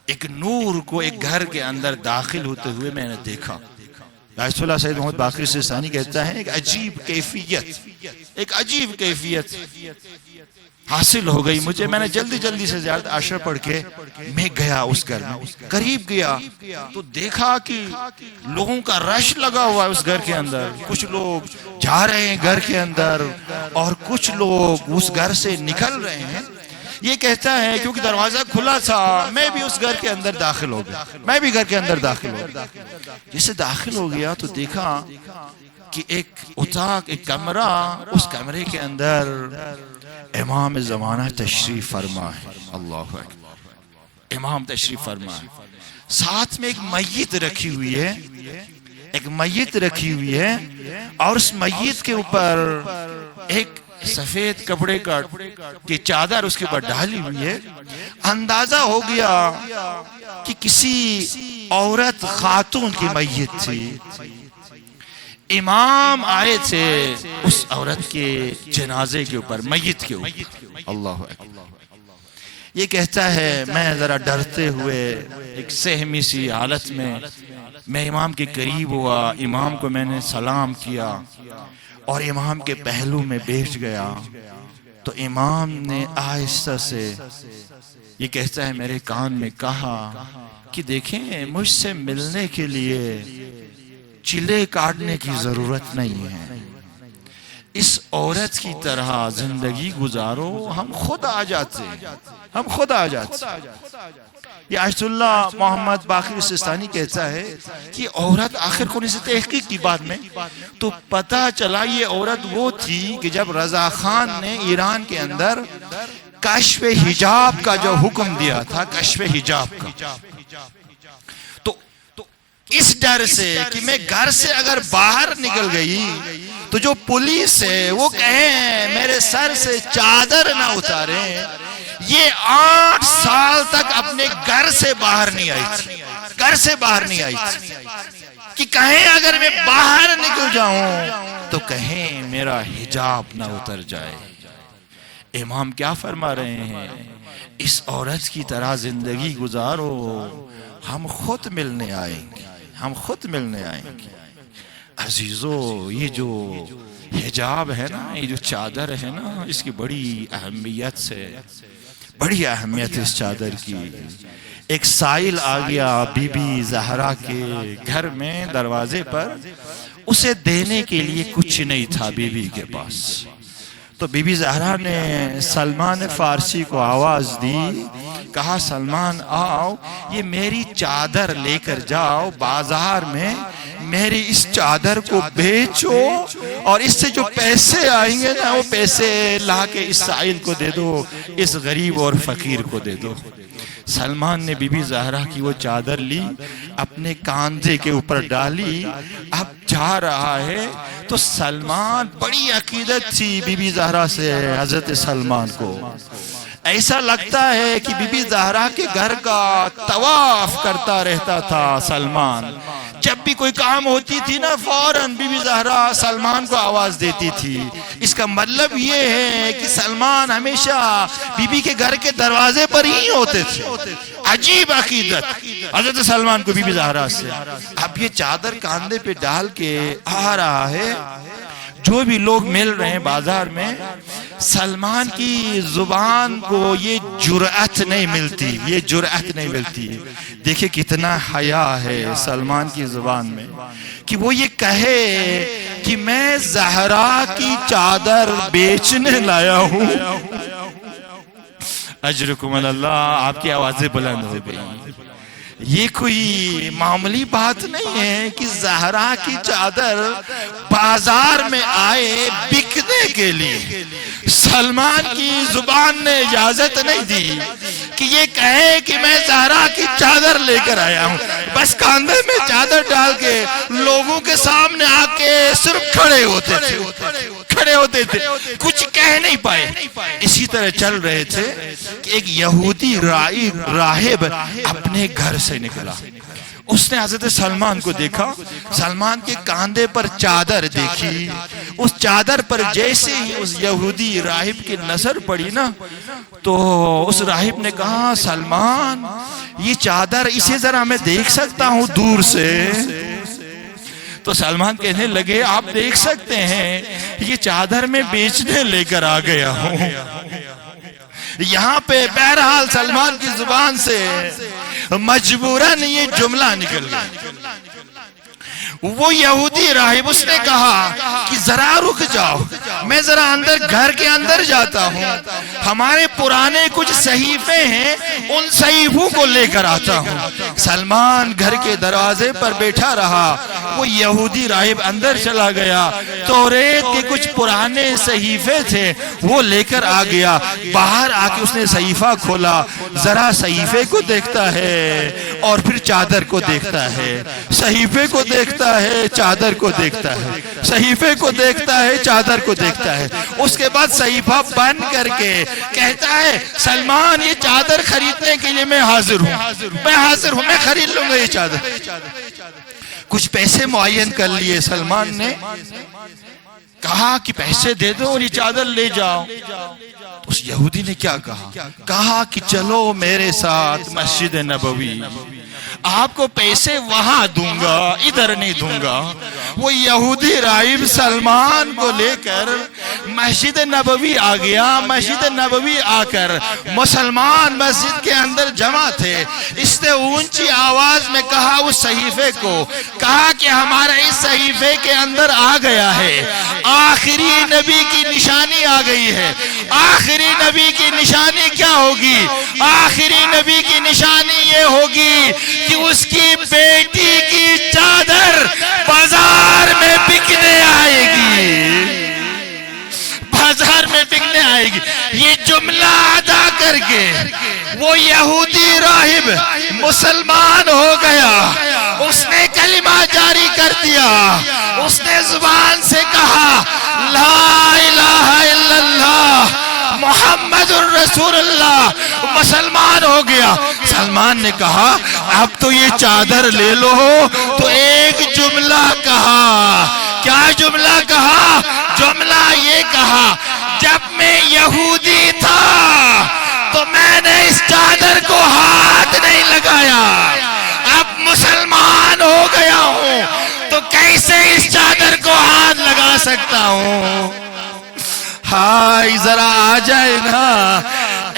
ایک نور کو ایک گھر کے اندر داخل ہوتے ہوئے میں نے دیکھا. آیت اللہ سید محمد باقر سیستانی کہتا ہے ایک عجیب کیفیت حاصل ہو گئی مجھے. میں نے جلدی سے زیارت عاشورہ پڑھ کے میں گیا اس گھر میں، قریب گیا تو دیکھا کہ لوگوں کا رش لگا ہوا ہے اس گھر کے اندر. کچھ لوگ جا رہے ہیں گھر کے اندر اور کچھ لوگ اس گھر سے نکل رہے ہیں. یہ کہتا ہے کیونکہ دروازہ کھلا تھا میں بھی اس گھر کے اندر داخل ہو گیا. جسے داخل ہو گیا تو دیکھا کہ ایک اتاق، ایک کمرہ، اس کمرے کے اندر امام زمانہ تشریف فرما ہے. اللہ اکبر، امام تشریف فرما ہے. ساتھ میں ایک میت رکھی ہوئی ہے اور اس میت کے اوپر ایک سفید کپڑے کی چادر اس کے اوپر ڈالی ہوئی ہے. اندازہ ہو گیا کہ کسی عورت خاتون کی میت تھی. امام آئے تھے اس عورت کے جنازے کے اوپر، میت کے اوپر. اللہ اکبر. یہ کہتا ہے میں ذرا ڈرتے ہوئے ایک سہمی سی حالت میں امام کے قریب ہوا. امام کو میں نے سلام کیا اور امام کے پہلو میں بیٹھ گیا. تو امام نے آہستہ سے یہ کہتا ہے میرے کان میں کہا کہ دیکھیں مجھ سے ملنے کے لیے چلے کاٹنے کی ضرورت نہیں ہے، اس عورت کی طرح زندگی گزارو، ہم خود آ جاتے ہیں، ہم خود آ جاتے ہیں۔ یہ آیت اللہ محمد باقر سستانی کہتا ہے کہ عورت آخر کون سے تحقیق کی بعد میں تو پتہ چلا یہ عورت وہ تھی کہ جب رضا خان نے ایران کے اندر کشف حجاب کا جو حکم دیا تھا، کشف حجاب کا، تو اس ڈر سے کہ میں گھر سے اگر باہر نکل گئی تو جو پولیس ہے وہ کہیں میرے سر سے چادر نہ اتاریں، یہ 8 سال تک اپنے گھر سے باہر نہیں آئی تھی، گھر سے باہر نہیں آئی تھی کہ کہیں اگر میں باہر نکل جاؤں تو کہیں میرا حجاب نہ اتر جائے۔ امام کیا فرما رہے ہیں؟ اس عورت کی طرح زندگی گزارو، ہم خود ملنے آئیں گے، ہم خود ملنے آئیں گے۔ عزیزو، یہ جو حجاب ہے نا، یہ جو چادر ہے نا، اس کی بڑی اہمیت سے، بڑی اہمیت اس چادر کی۔ ایک سائل آ گیا بی بی زہرا کے گھر میں دروازے پر، اسے دینے کے لیے کچھ نہیں تھا بی بی کے پاس، تو بی بی زہرا نے سلمان فارسی کو آواز دی، کہا سلمان آؤ، یہ میری چادر لے کر جاؤ بازار میں، میری اس چادر کو بیچو اور اس سے جو پیسے آئیں گے نا وہ پیسے لا کے اس سائل کو دے دو، اس غریب اور فقیر کو دے دو۔ سلمان نے بی بی زہرا کی وہ چادر لی، اپنے کاندھے کے اوپر ڈالی، اب جا رہا ہے تو سلمان، بڑی عقیدت تھی بی بی زہرا سے حضرت سلمان کو، ایسا لگتا ہے کہ بی بی زہرا کے گھر کا طواف کرتا رہتا تھا سلمان۔ جب بھی کوئی کام ہوتی تھی نا فوراً بی بی زہرا سلمان کو آواز دیتی تھی۔ اس کا مطلب یہ ہے کہ سلمان ہمیشہ بی بی کے گھر کے دروازے پر ہی ہوتے تھے۔ عجیب عقیدت حضرت سلمان کو بی بی زہرا سے۔ اب یہ چادر کاندھے پہ ڈال کے آ رہا ہے، جو بھی لوگ مل رہے ہیں بازار میں، سلمان کی زبان کو یہ جرأت نہیں ملتی، یہ جرأت نہیں ملتی۔ دیکھیں کتنا حیا ہے سلمان کی زبان میں کہ وہ یہ کہے کہ میں زہرا کی چادر بیچنے لایا ہوں۔ اجرکم اللہ، آپ کی آوازیں بلند ہو گئی۔ یہ کوئی معمولی بات نہیں ہے کہ زہرا کی چادر بازار میں آئے بکنے کے لیے۔ سلمان کی زبان نے اجازت نہیں دی کہ یہ کہے کہ میں زہرا کی چادر لے کر آیا ہوں، بس کاندھے میں چادر ڈال کے لوگوں کے سامنے آ کے صرف کھڑے ہوتے تھے، کچھ کہہ نہیں پائے۔ اسی طرح چل رہے تھے کہ ایک یہودی راہب اپنے گھر سے نکلا، اس نے حضرت سلمان کو دیکھا، سلمان کے کاندھے پر چادر دیکھی، اس چادر پر جیسے ہی اس یہودی راہب کی نظر پڑی نا تو اس راہب نے کہا سلمان یہ چادر اسے ذرا میں دیکھ سکتا ہوں دور سے؟ تو سلمان کہنے لگے آپ دیکھ سکتے ہیں، یہ چادر میں بیچنے لے کر آ گیا ہوں۔ یہاں پہ بہرحال سلمان کی زبان سے مجبوراً یہ جملہ نکل گیا۔ وہ یہودی راہب اس نے کہا کہ ذرا رک جاؤ، میں ذرا اندر گھر کے اندر جاتا ہوں، ہمارے پرانے کچھ صحیفے ہیں ان صحیفوں کو لے کر آتا ہوں۔ سلمان گھر کے دروازے پر بیٹھا رہا، وہ یہودی راہب اندر چلا گیا، توریت کے کچھ پرانے صحیفے تھے وہ لے کر آ گیا، باہر آ کے اس نے صحیفہ کھولا، ذرا صحیفے کو دیکھتا ہے اور پھر چادر کو دیکھتا ہے، صحیفے کو دیکھتا ہے چادر کو دیکھتا ہے، صحیفے کو دیکھتا ہے چادر کو دیکھتا ہے، اس کے بعد صحیفہ بند کر کے کہتا ہے سلمان یہ چادر خریدنے کے لیے میں حاضر ہوں، میں خرید لوں گا یہ چادر۔ کچھ پیسے معین کر لیے سلمان نے، کہا کہ پیسے دے دو اور یہ چادر لے جاؤ۔ اس یہودی نے کیا کہا کہ چلو میرے ساتھ مسجد نبوی، آپ کو پیسے وہاں دوں گا ادھر نہیں دوں گا۔ وہ یہودی راہب سلمان کو لے کر مسجد نبوی آ گیا. مسجد نبوی آ کر مسلمان مسجد کے اندر جمع تھے. اس نے اونچی آواز میں کہا اس صحیفے کو, کہا کہ ہمارا اس صحیفے کے اندر آ گیا ہے, آخری نبی کی نشانی آ گئی ہے. آخری نبی کی نشانی کیا ہوگی؟ آخری نبی کی نشانی یہ ہوگی کہ اس کی بیٹی کی چادر بازار میں بکنے آئے گی. بازار میں بکنے آئے گی. یہ جملہ ادا کر کے وہ یہودی راہب مسلمان ہو گیا. اس نے کلمہ جاری کر دیا. اس نے زبان سے کہا لا الہ الا اللہ محمد الرسول اللہ. مسلمان ہو گیا. سلمان نے کہا اب تو یہ چادر لے لو. تو ایک جملہ کہا. کیا جملہ کہا؟ جملہ یہ کہا جب میں یہودی تھا تو میں نے اس چادر کو ہاتھ نہیں لگایا. اب مسلمان ہو گیا ہوں تو کیسے اس چادر کو ہاتھ لگا سکتا ہوں؟ ہائے ذرا آ جائے نا.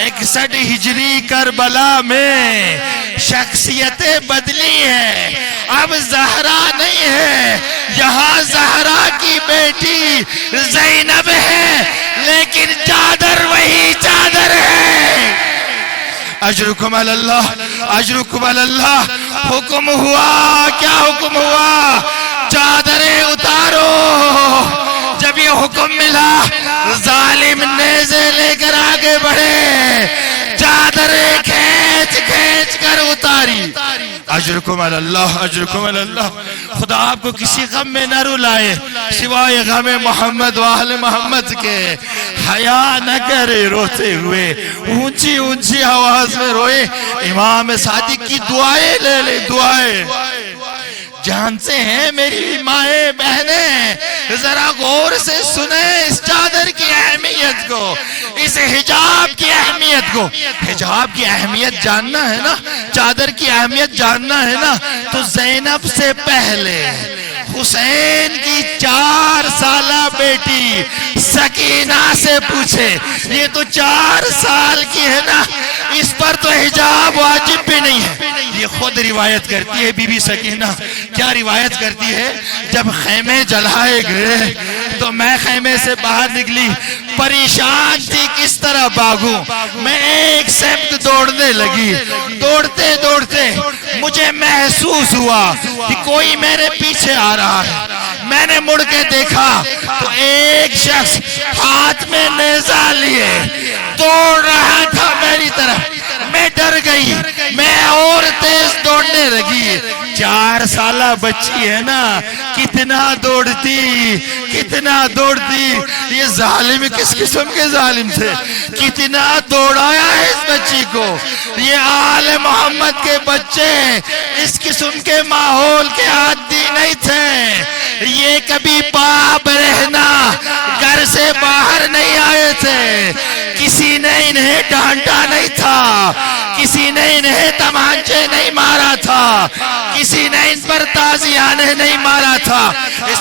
61 ہجری کربلا میں شخصیتیں بدلی ہیں. اب زہرا نہیں ہے, یہاں زہرا کی بیٹی زینب ہے, لیکن چادر وہی چادر ہے. اجرکم علی اللہ, اجرکم علی اللہ. حکم ہوا. کیا حکم ہوا؟ چادریں اتارو. جب یہ حکم ملا ظالم نیزے لے کر آگے بڑھے, چادریں کھینچ کھینچ کر اتاری. اجرکم علی اللہ, اجرکم علی اللہ. خدا آپ کو کسی غم میں نہ رلائے سوائے غم محمد و اہل محمد کے. حیا نہ کرے روتے ہوئے, اونچی اونچی آواز میں روئے. امام صادق کی دعائیں لے لے, دعائیں. جانتے ہیں میری مائیں بہنیں, ذرا غور سے سنیں اس چادر کی اہمیت کو, اس حجاب کی اہمیت کو. حجاب کی اہمیت جاننا ہے نا, چادر کی اہمیت جاننا ہے نا, تو زینب سے پہلے حسین کی 4 سالہ بیٹی سکینہ سے پوچھے. یہ تو 4 سال کی ہے نا, اس پر تو حجاب واجب بھی نہیں ہے. یہ خود روایت کرتی ہے بی بی سکینہ. کیا روایت کرتی ہے؟ جب خیمے جلائے گئے تو میں خیمے سے باہر نکلی, پریشان تھی کس طرح بھاگوں. میں ایک سمت دوڑنے لگی. دوڑتے دوڑتے مجھے محسوس ہوا کہ کوئی میرے پیچھے آ رہا ہے. میں نے مڑ کے دیکھا تو ایک شخص ہاتھ میں نیزہ لیے دوڑ رہا تھا میری طرف. میں ڈر گئی, میں اور تیز دوڑنے لگی. 4 سالہ بچی ہے نا, کتنا دوڑتی, کتنا دوڑتی. یہ ظالم کس قسم کے ظالم تھے, کتنا دوڑایا ہے اس بچی کو. یہ آل محمد کے بچے اس قسم کے ماحول کے عادی نہیں تھے. یہ کبھی پاپ رہنا گھر سے باہر نہیں آئے تھے. کسی نے انہیں ڈانٹا نہیں تھا, کسی نے انہیں تمانچے نہیں مارا تھا, کسی نے ان پر تازیانے نہیں مارا تھا.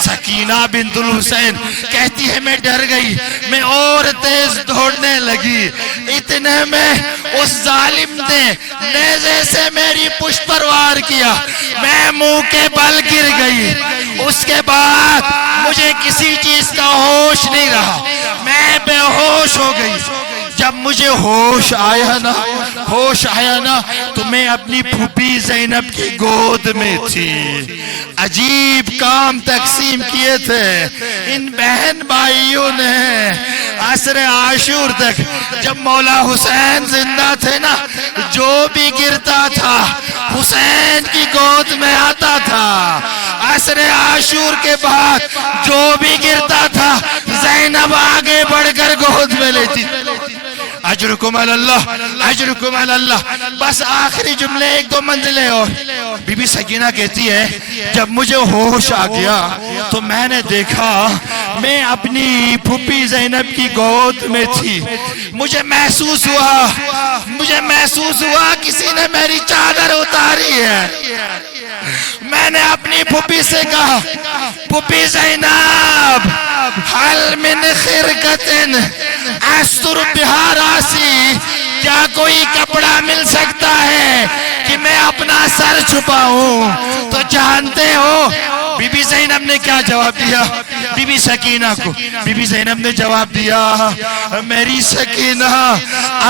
سکینہ بنت الحسین کہتی ہے میں ڈر گئی, میں اور تیز دوڑنے لگی. اتنے میں اس ظالم نے نیزے سے میری پشت پر وار کیا. میں منہ کے بل گر گئی. اس کے بعد مجھے کسی چیز کا ہوش نہیں رہا, میں بے ہوش ہو گئی. جب مجھے ہوش آیا نا تو میں اپنی پھوپھی زینب کی گود میں تھی. عجیب کام تقسیم کیے تھے ان بہن بھائیوں نے. عصر عاشور تک جب مولا حسین زندہ تھے نا, جو بھی گرتا تھا حسین کی گود میں آتا تھا. عصر عاشور کے بعد جو بھی گرتا تھا زینب آگے بڑھ کر گود میں لیتی. اجرکم علی اللہ, اجرکم علی اللہ. بس آخری جملے 1-2 منزلیں اور. بی بی سکینہ کہتی ہے جب مجھے ہوش آ گیا تو میں نے دیکھا میں اپنی پھوپھی زینب کی گود میں تھی. مجھے محسوس ہوا کسی نے میری چادر اتاری ہے. میں نے اپنی اپنی پھوپھی سے کہا پھوپھی زینب حل من خرقت استر بہا راسی، کیا کوئی کپڑا مل سکتا ہے کہ میں اپنا سر چھپاؤں؟ تو جانتے ہو بی بی زینب نے کیا جواب دیا بی بی سکینہ کو؟ بی بی زینب نے جواب دیا میری سکینہ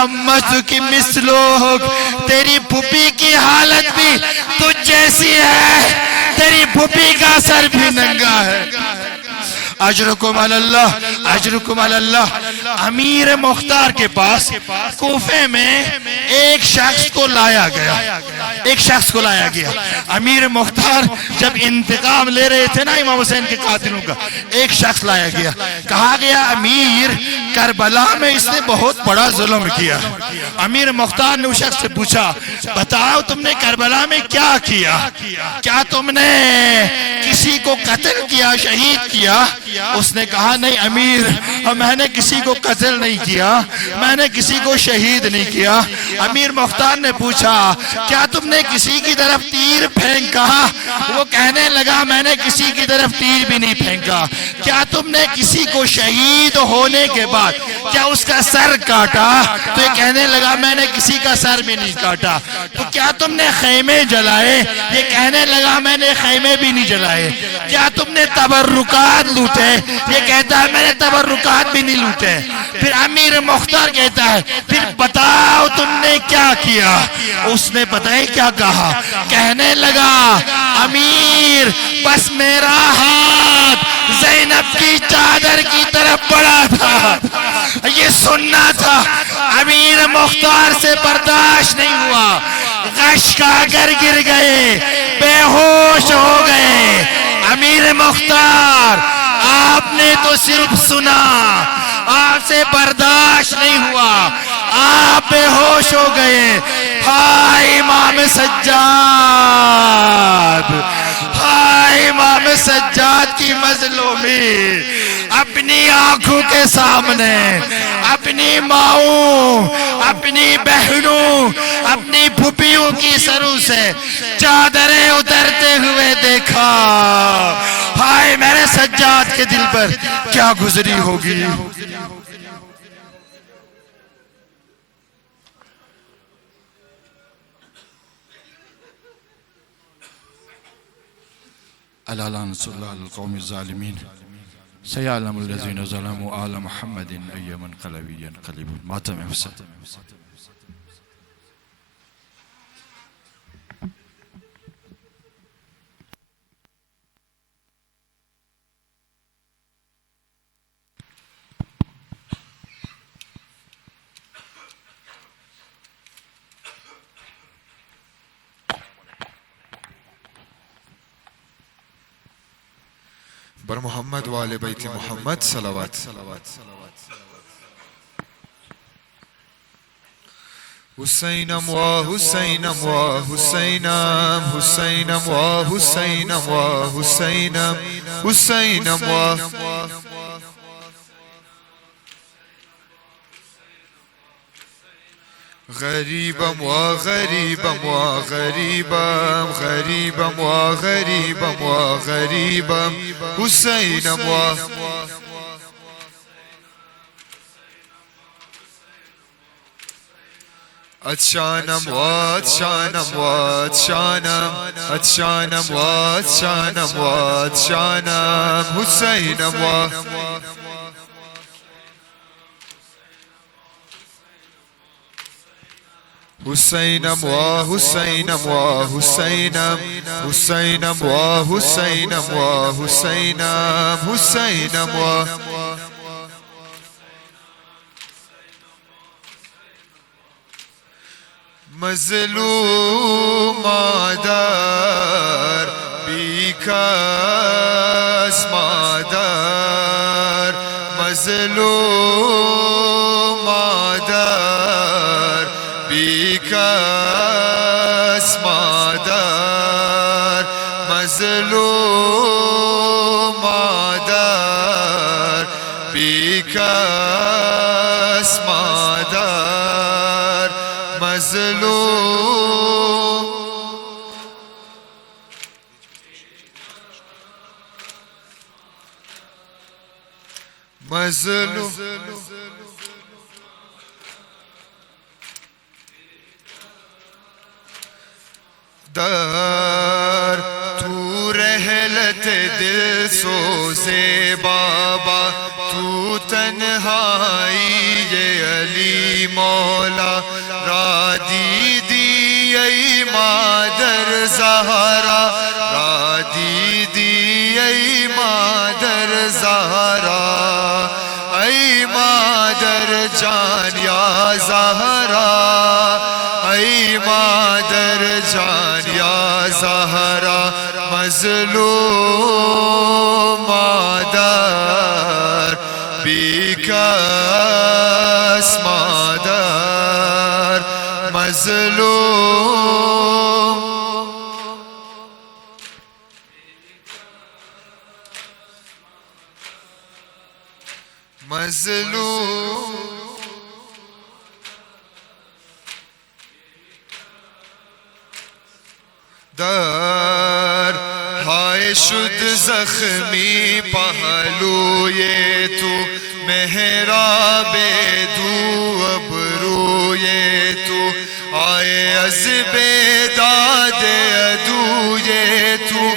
امت کی مثلوک، تیری پھوپھی کی حالت بھی تجھ جیسی ہے، تیری پھوپھی کا سر بھی ننگا ہے۔ اجرکم علی اللہ، اجرکم علی اللہ۔ امیر مختار کے پاس کوفے میں ایک شخص کو لایا گیا، ایک شخص کو لایا گیا۔ امیر مختار جب انتقام لے رہے تھے نا امام حسین کے قاتلوں کا، ایک شخص لایا گیا، کہا گیا امیر کربلا میں اس نے بہت بڑا ظلم کیا۔ امیر مختار نے اس شخص سے پوچھا بتاؤ تم نے کربلا میں کیا کیا؟ کیا تم نے کسی کو قتل کیا، شہید کیا؟ اس نے کہا نہیں امیر، میں نے کسی کو قتل نہیں کیا، میں نے کسی کو شہید نہیں کیا۔ امیر مختار نے پوچھا کیا تم نے کسی کی طرف تیر پھینکا؟ وہ کہنے لگا میں نے کسی کی طرف تیر بھی نہیں پھینکا۔ کیا تم نے کسی کو شہید ہونے کے بعد کیا اس کا سر کاٹا؟ تو یہ کہنے لگا میں نے کسی کا سر بھی نہیں کاٹا۔ تو کیا تم نے خیمے جلائے؟ یہ کہنے لگا میں نے خیمے بھی نہیں جلائے۔ کیا تم نے تبرکات لوٹے؟ یہ کہتا ہے میں نے تبرکات بھی نہیں لوٹے۔ پھر امیر مختار کہتا ہے پھر بتاؤ تم نے کیا کیا؟ اس نے پتہ ہے کیا کہا؟ کہنے لگا امیر بس میرا ہاتھ زینب کی چادر کی طرف بڑھا تھا، یہ سننا تھا۔ امیر مختار سے برداشت نہیں ہوا، غش کا گر گر گئے، بے ہوش ہو گئے۔ امیر مختار آپ نے تو صرف سنا، آپ سے برداشت نہیں ہوا، آپ بے ہوش ہو گئے۔ ہائے امام سجاد، ہائے امام سجاد کی مظلومی، اپنی آنکھوں کے سامنے اپنی ماؤں، اپنی بہنوں، اپنی پھوپھیوں کی سروں سے چادریں اترتے ہوئے دیکھا۔ ہائے میرے سجاد کے دل پر کیا گزری ہوگی۔ الا لعنۃ اللہ علی القوم الظالمین سیعلم الذین ظلموا آل محمد ای منقلب ینقلبون۔ ماتم حسین۔ بر محمد وآل بیت محمد صلوات۔ حسینم و حسینم و حسینم، حسینم و حسینم و حسینم، حسینم و غریبم و غریبم و غریبم، غریبم و غریبم و غریبم، حسینم و اتشانم و اتشانم و اتشانم، اتشانم و اتشانم و اتشانم، حسینم و حسینم و حسینم و حسینم، حسینم و حسینم و حسینم، حسینم و مظلوم مادر بیکس مادر، مظلوم مادر بیکس مادر، مظلوم مادر بیکس مادر، مظلوم مظلوم در تو رحلت دل سوزے بابا تو تنہائی یہ علی مولا را دیدی ای مادر زہرا را دیدی ای مادر زہرا ای مادر جان یا زہرا ای مادر جان یا زہرا مظلوم مادر بیکس مادر مظلوم مظلوم در ہائے شد زخمی پہلوئے تو محراب دو ابروئے تو آئے از بیداد ادوئے تو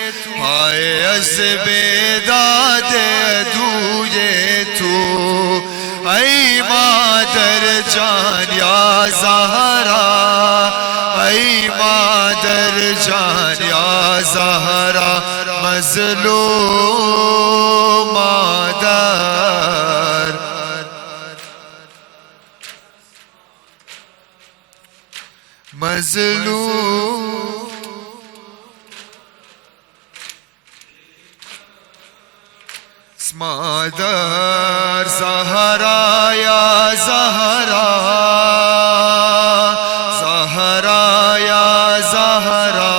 آئے از بیداد ادوئے تو ای مادر جان یا زہرا ای مادر جان یا زہرا مظلوم مادر مظلوم مادر زہرا یا زہرا زہرا یا زہرا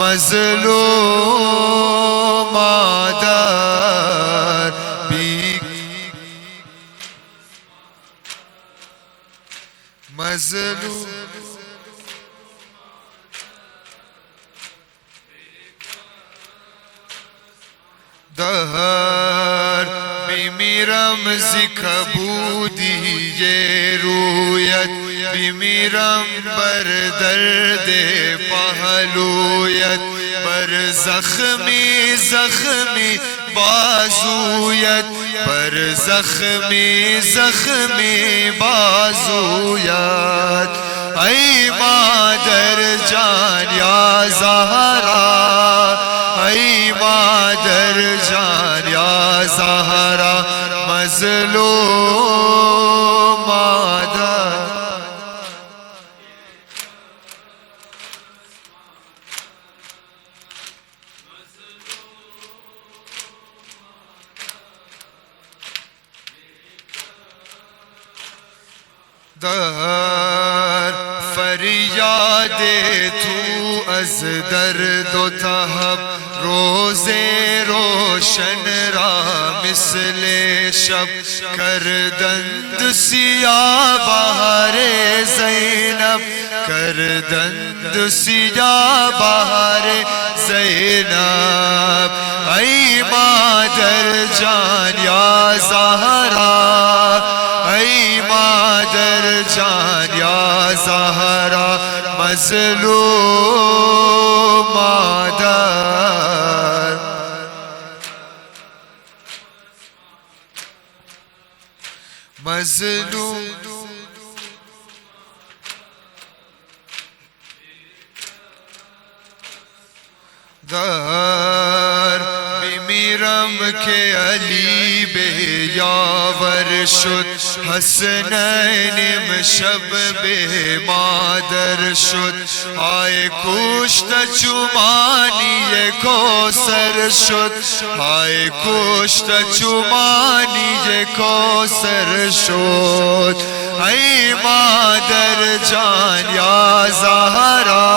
مظلوم مادر مظلوم دہر بیمی رمزی کبودی یہ رویت بیمی رم بر درد پہلویت بر زخمی زخمی بازویت بر زخمی زخمی بازویت ای مادر جان یا زہرا ای مادر جان یا زہرا مظلوم مادر در فریاد تو از درد و تہب روز روشن را مثل شب کردند سیاہ بہار زینب کردند سیاہ بہار زینب ای مادر جان یا زہرا ای مادر جان یا زہرا مظلوم مادر مظلوم در بیمیرم که علی به یاور شد حسنین شب به مادر شد آئے کشت چمانی کوثر شد آئے کشت چمانی کوثر شد ای مادر جان یا زہرا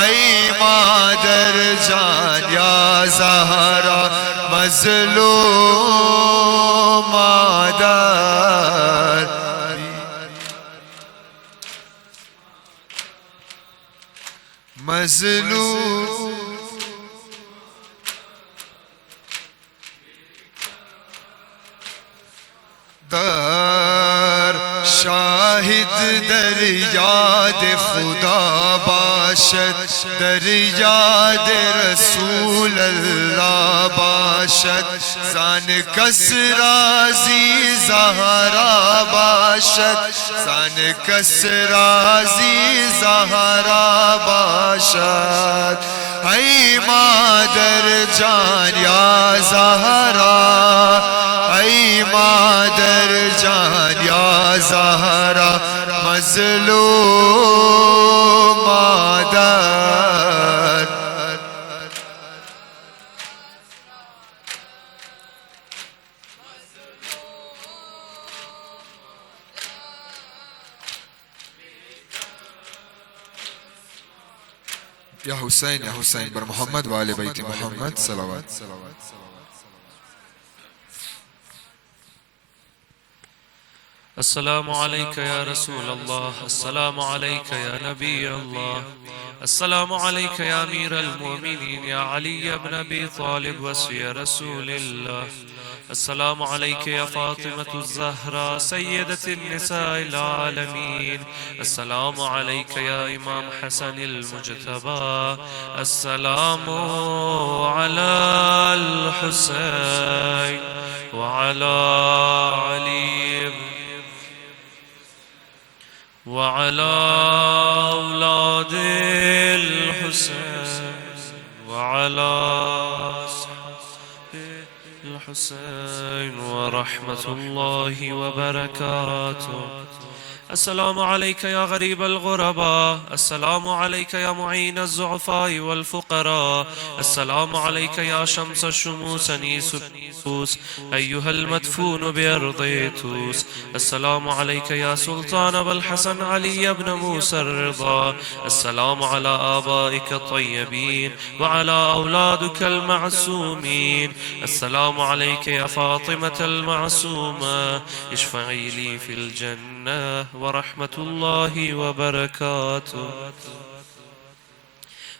ای مادر جان یا زہرا مظلوم مادر مظلوم در شاهد در یاد خدا باشد، در یاد رسول الله باشد، زان کس رازی زهرا باشد، زان کس رازی زهرا باشد. ای مادر جان یا زهرا، ای مادر جان یا زهرا، مظلوم مادر. یا حسین یا حسین بر محمد و آل بیت محمد صلوات. السلام عليك يا رسول الله، السلام عليك يا نبي الله، السلام عليك يا أمير المؤمنين يا علي بن أبي طالب وصي رسول الله، السلام عليك يا فاطمة الزهراء سيدة النساء العالمين، السلام عليك يا إمام حسن المجتبى، السلام على الحسين وعلى علي وعلى أولاد الحسين وعلى الحسين ورحمة الله وبركاته. السلام عليك يا غريب الغرباء، السلام عليك يا معين الضعفاء والفقراء، السلام عليك يا شمس الشموس أنيس النفوس أيها المدفون بأرض توس، السلام عليك يا سلطان أبا الحسن علي بن موسى الرضا، السلام على آبائك الطيبين وعلى أولادك المعصومين، السلام عليك يا فاطمة المعصومة، اشفعي لي في الجنة ورحمة الله وبركاته.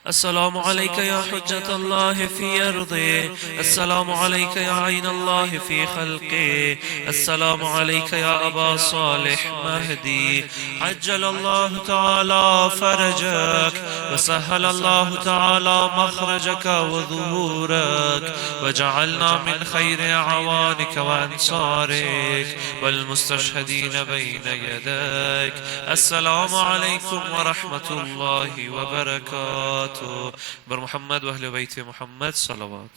السلام عليك يا حجة الله في أرضه، السلام عليك يا عين الله في خلقه، السلام عليك يا أبا صالح مهدي، عجل الله تعالى فرجك وسهل الله تعالى مخرجك وظهورك، وجعلنا من خير أعوانك وأنصارك والمستشهدين بين يديك. السلام عليكم ورحمة الله وبركاته. بر محمد و اهل بیت محمد صلوات.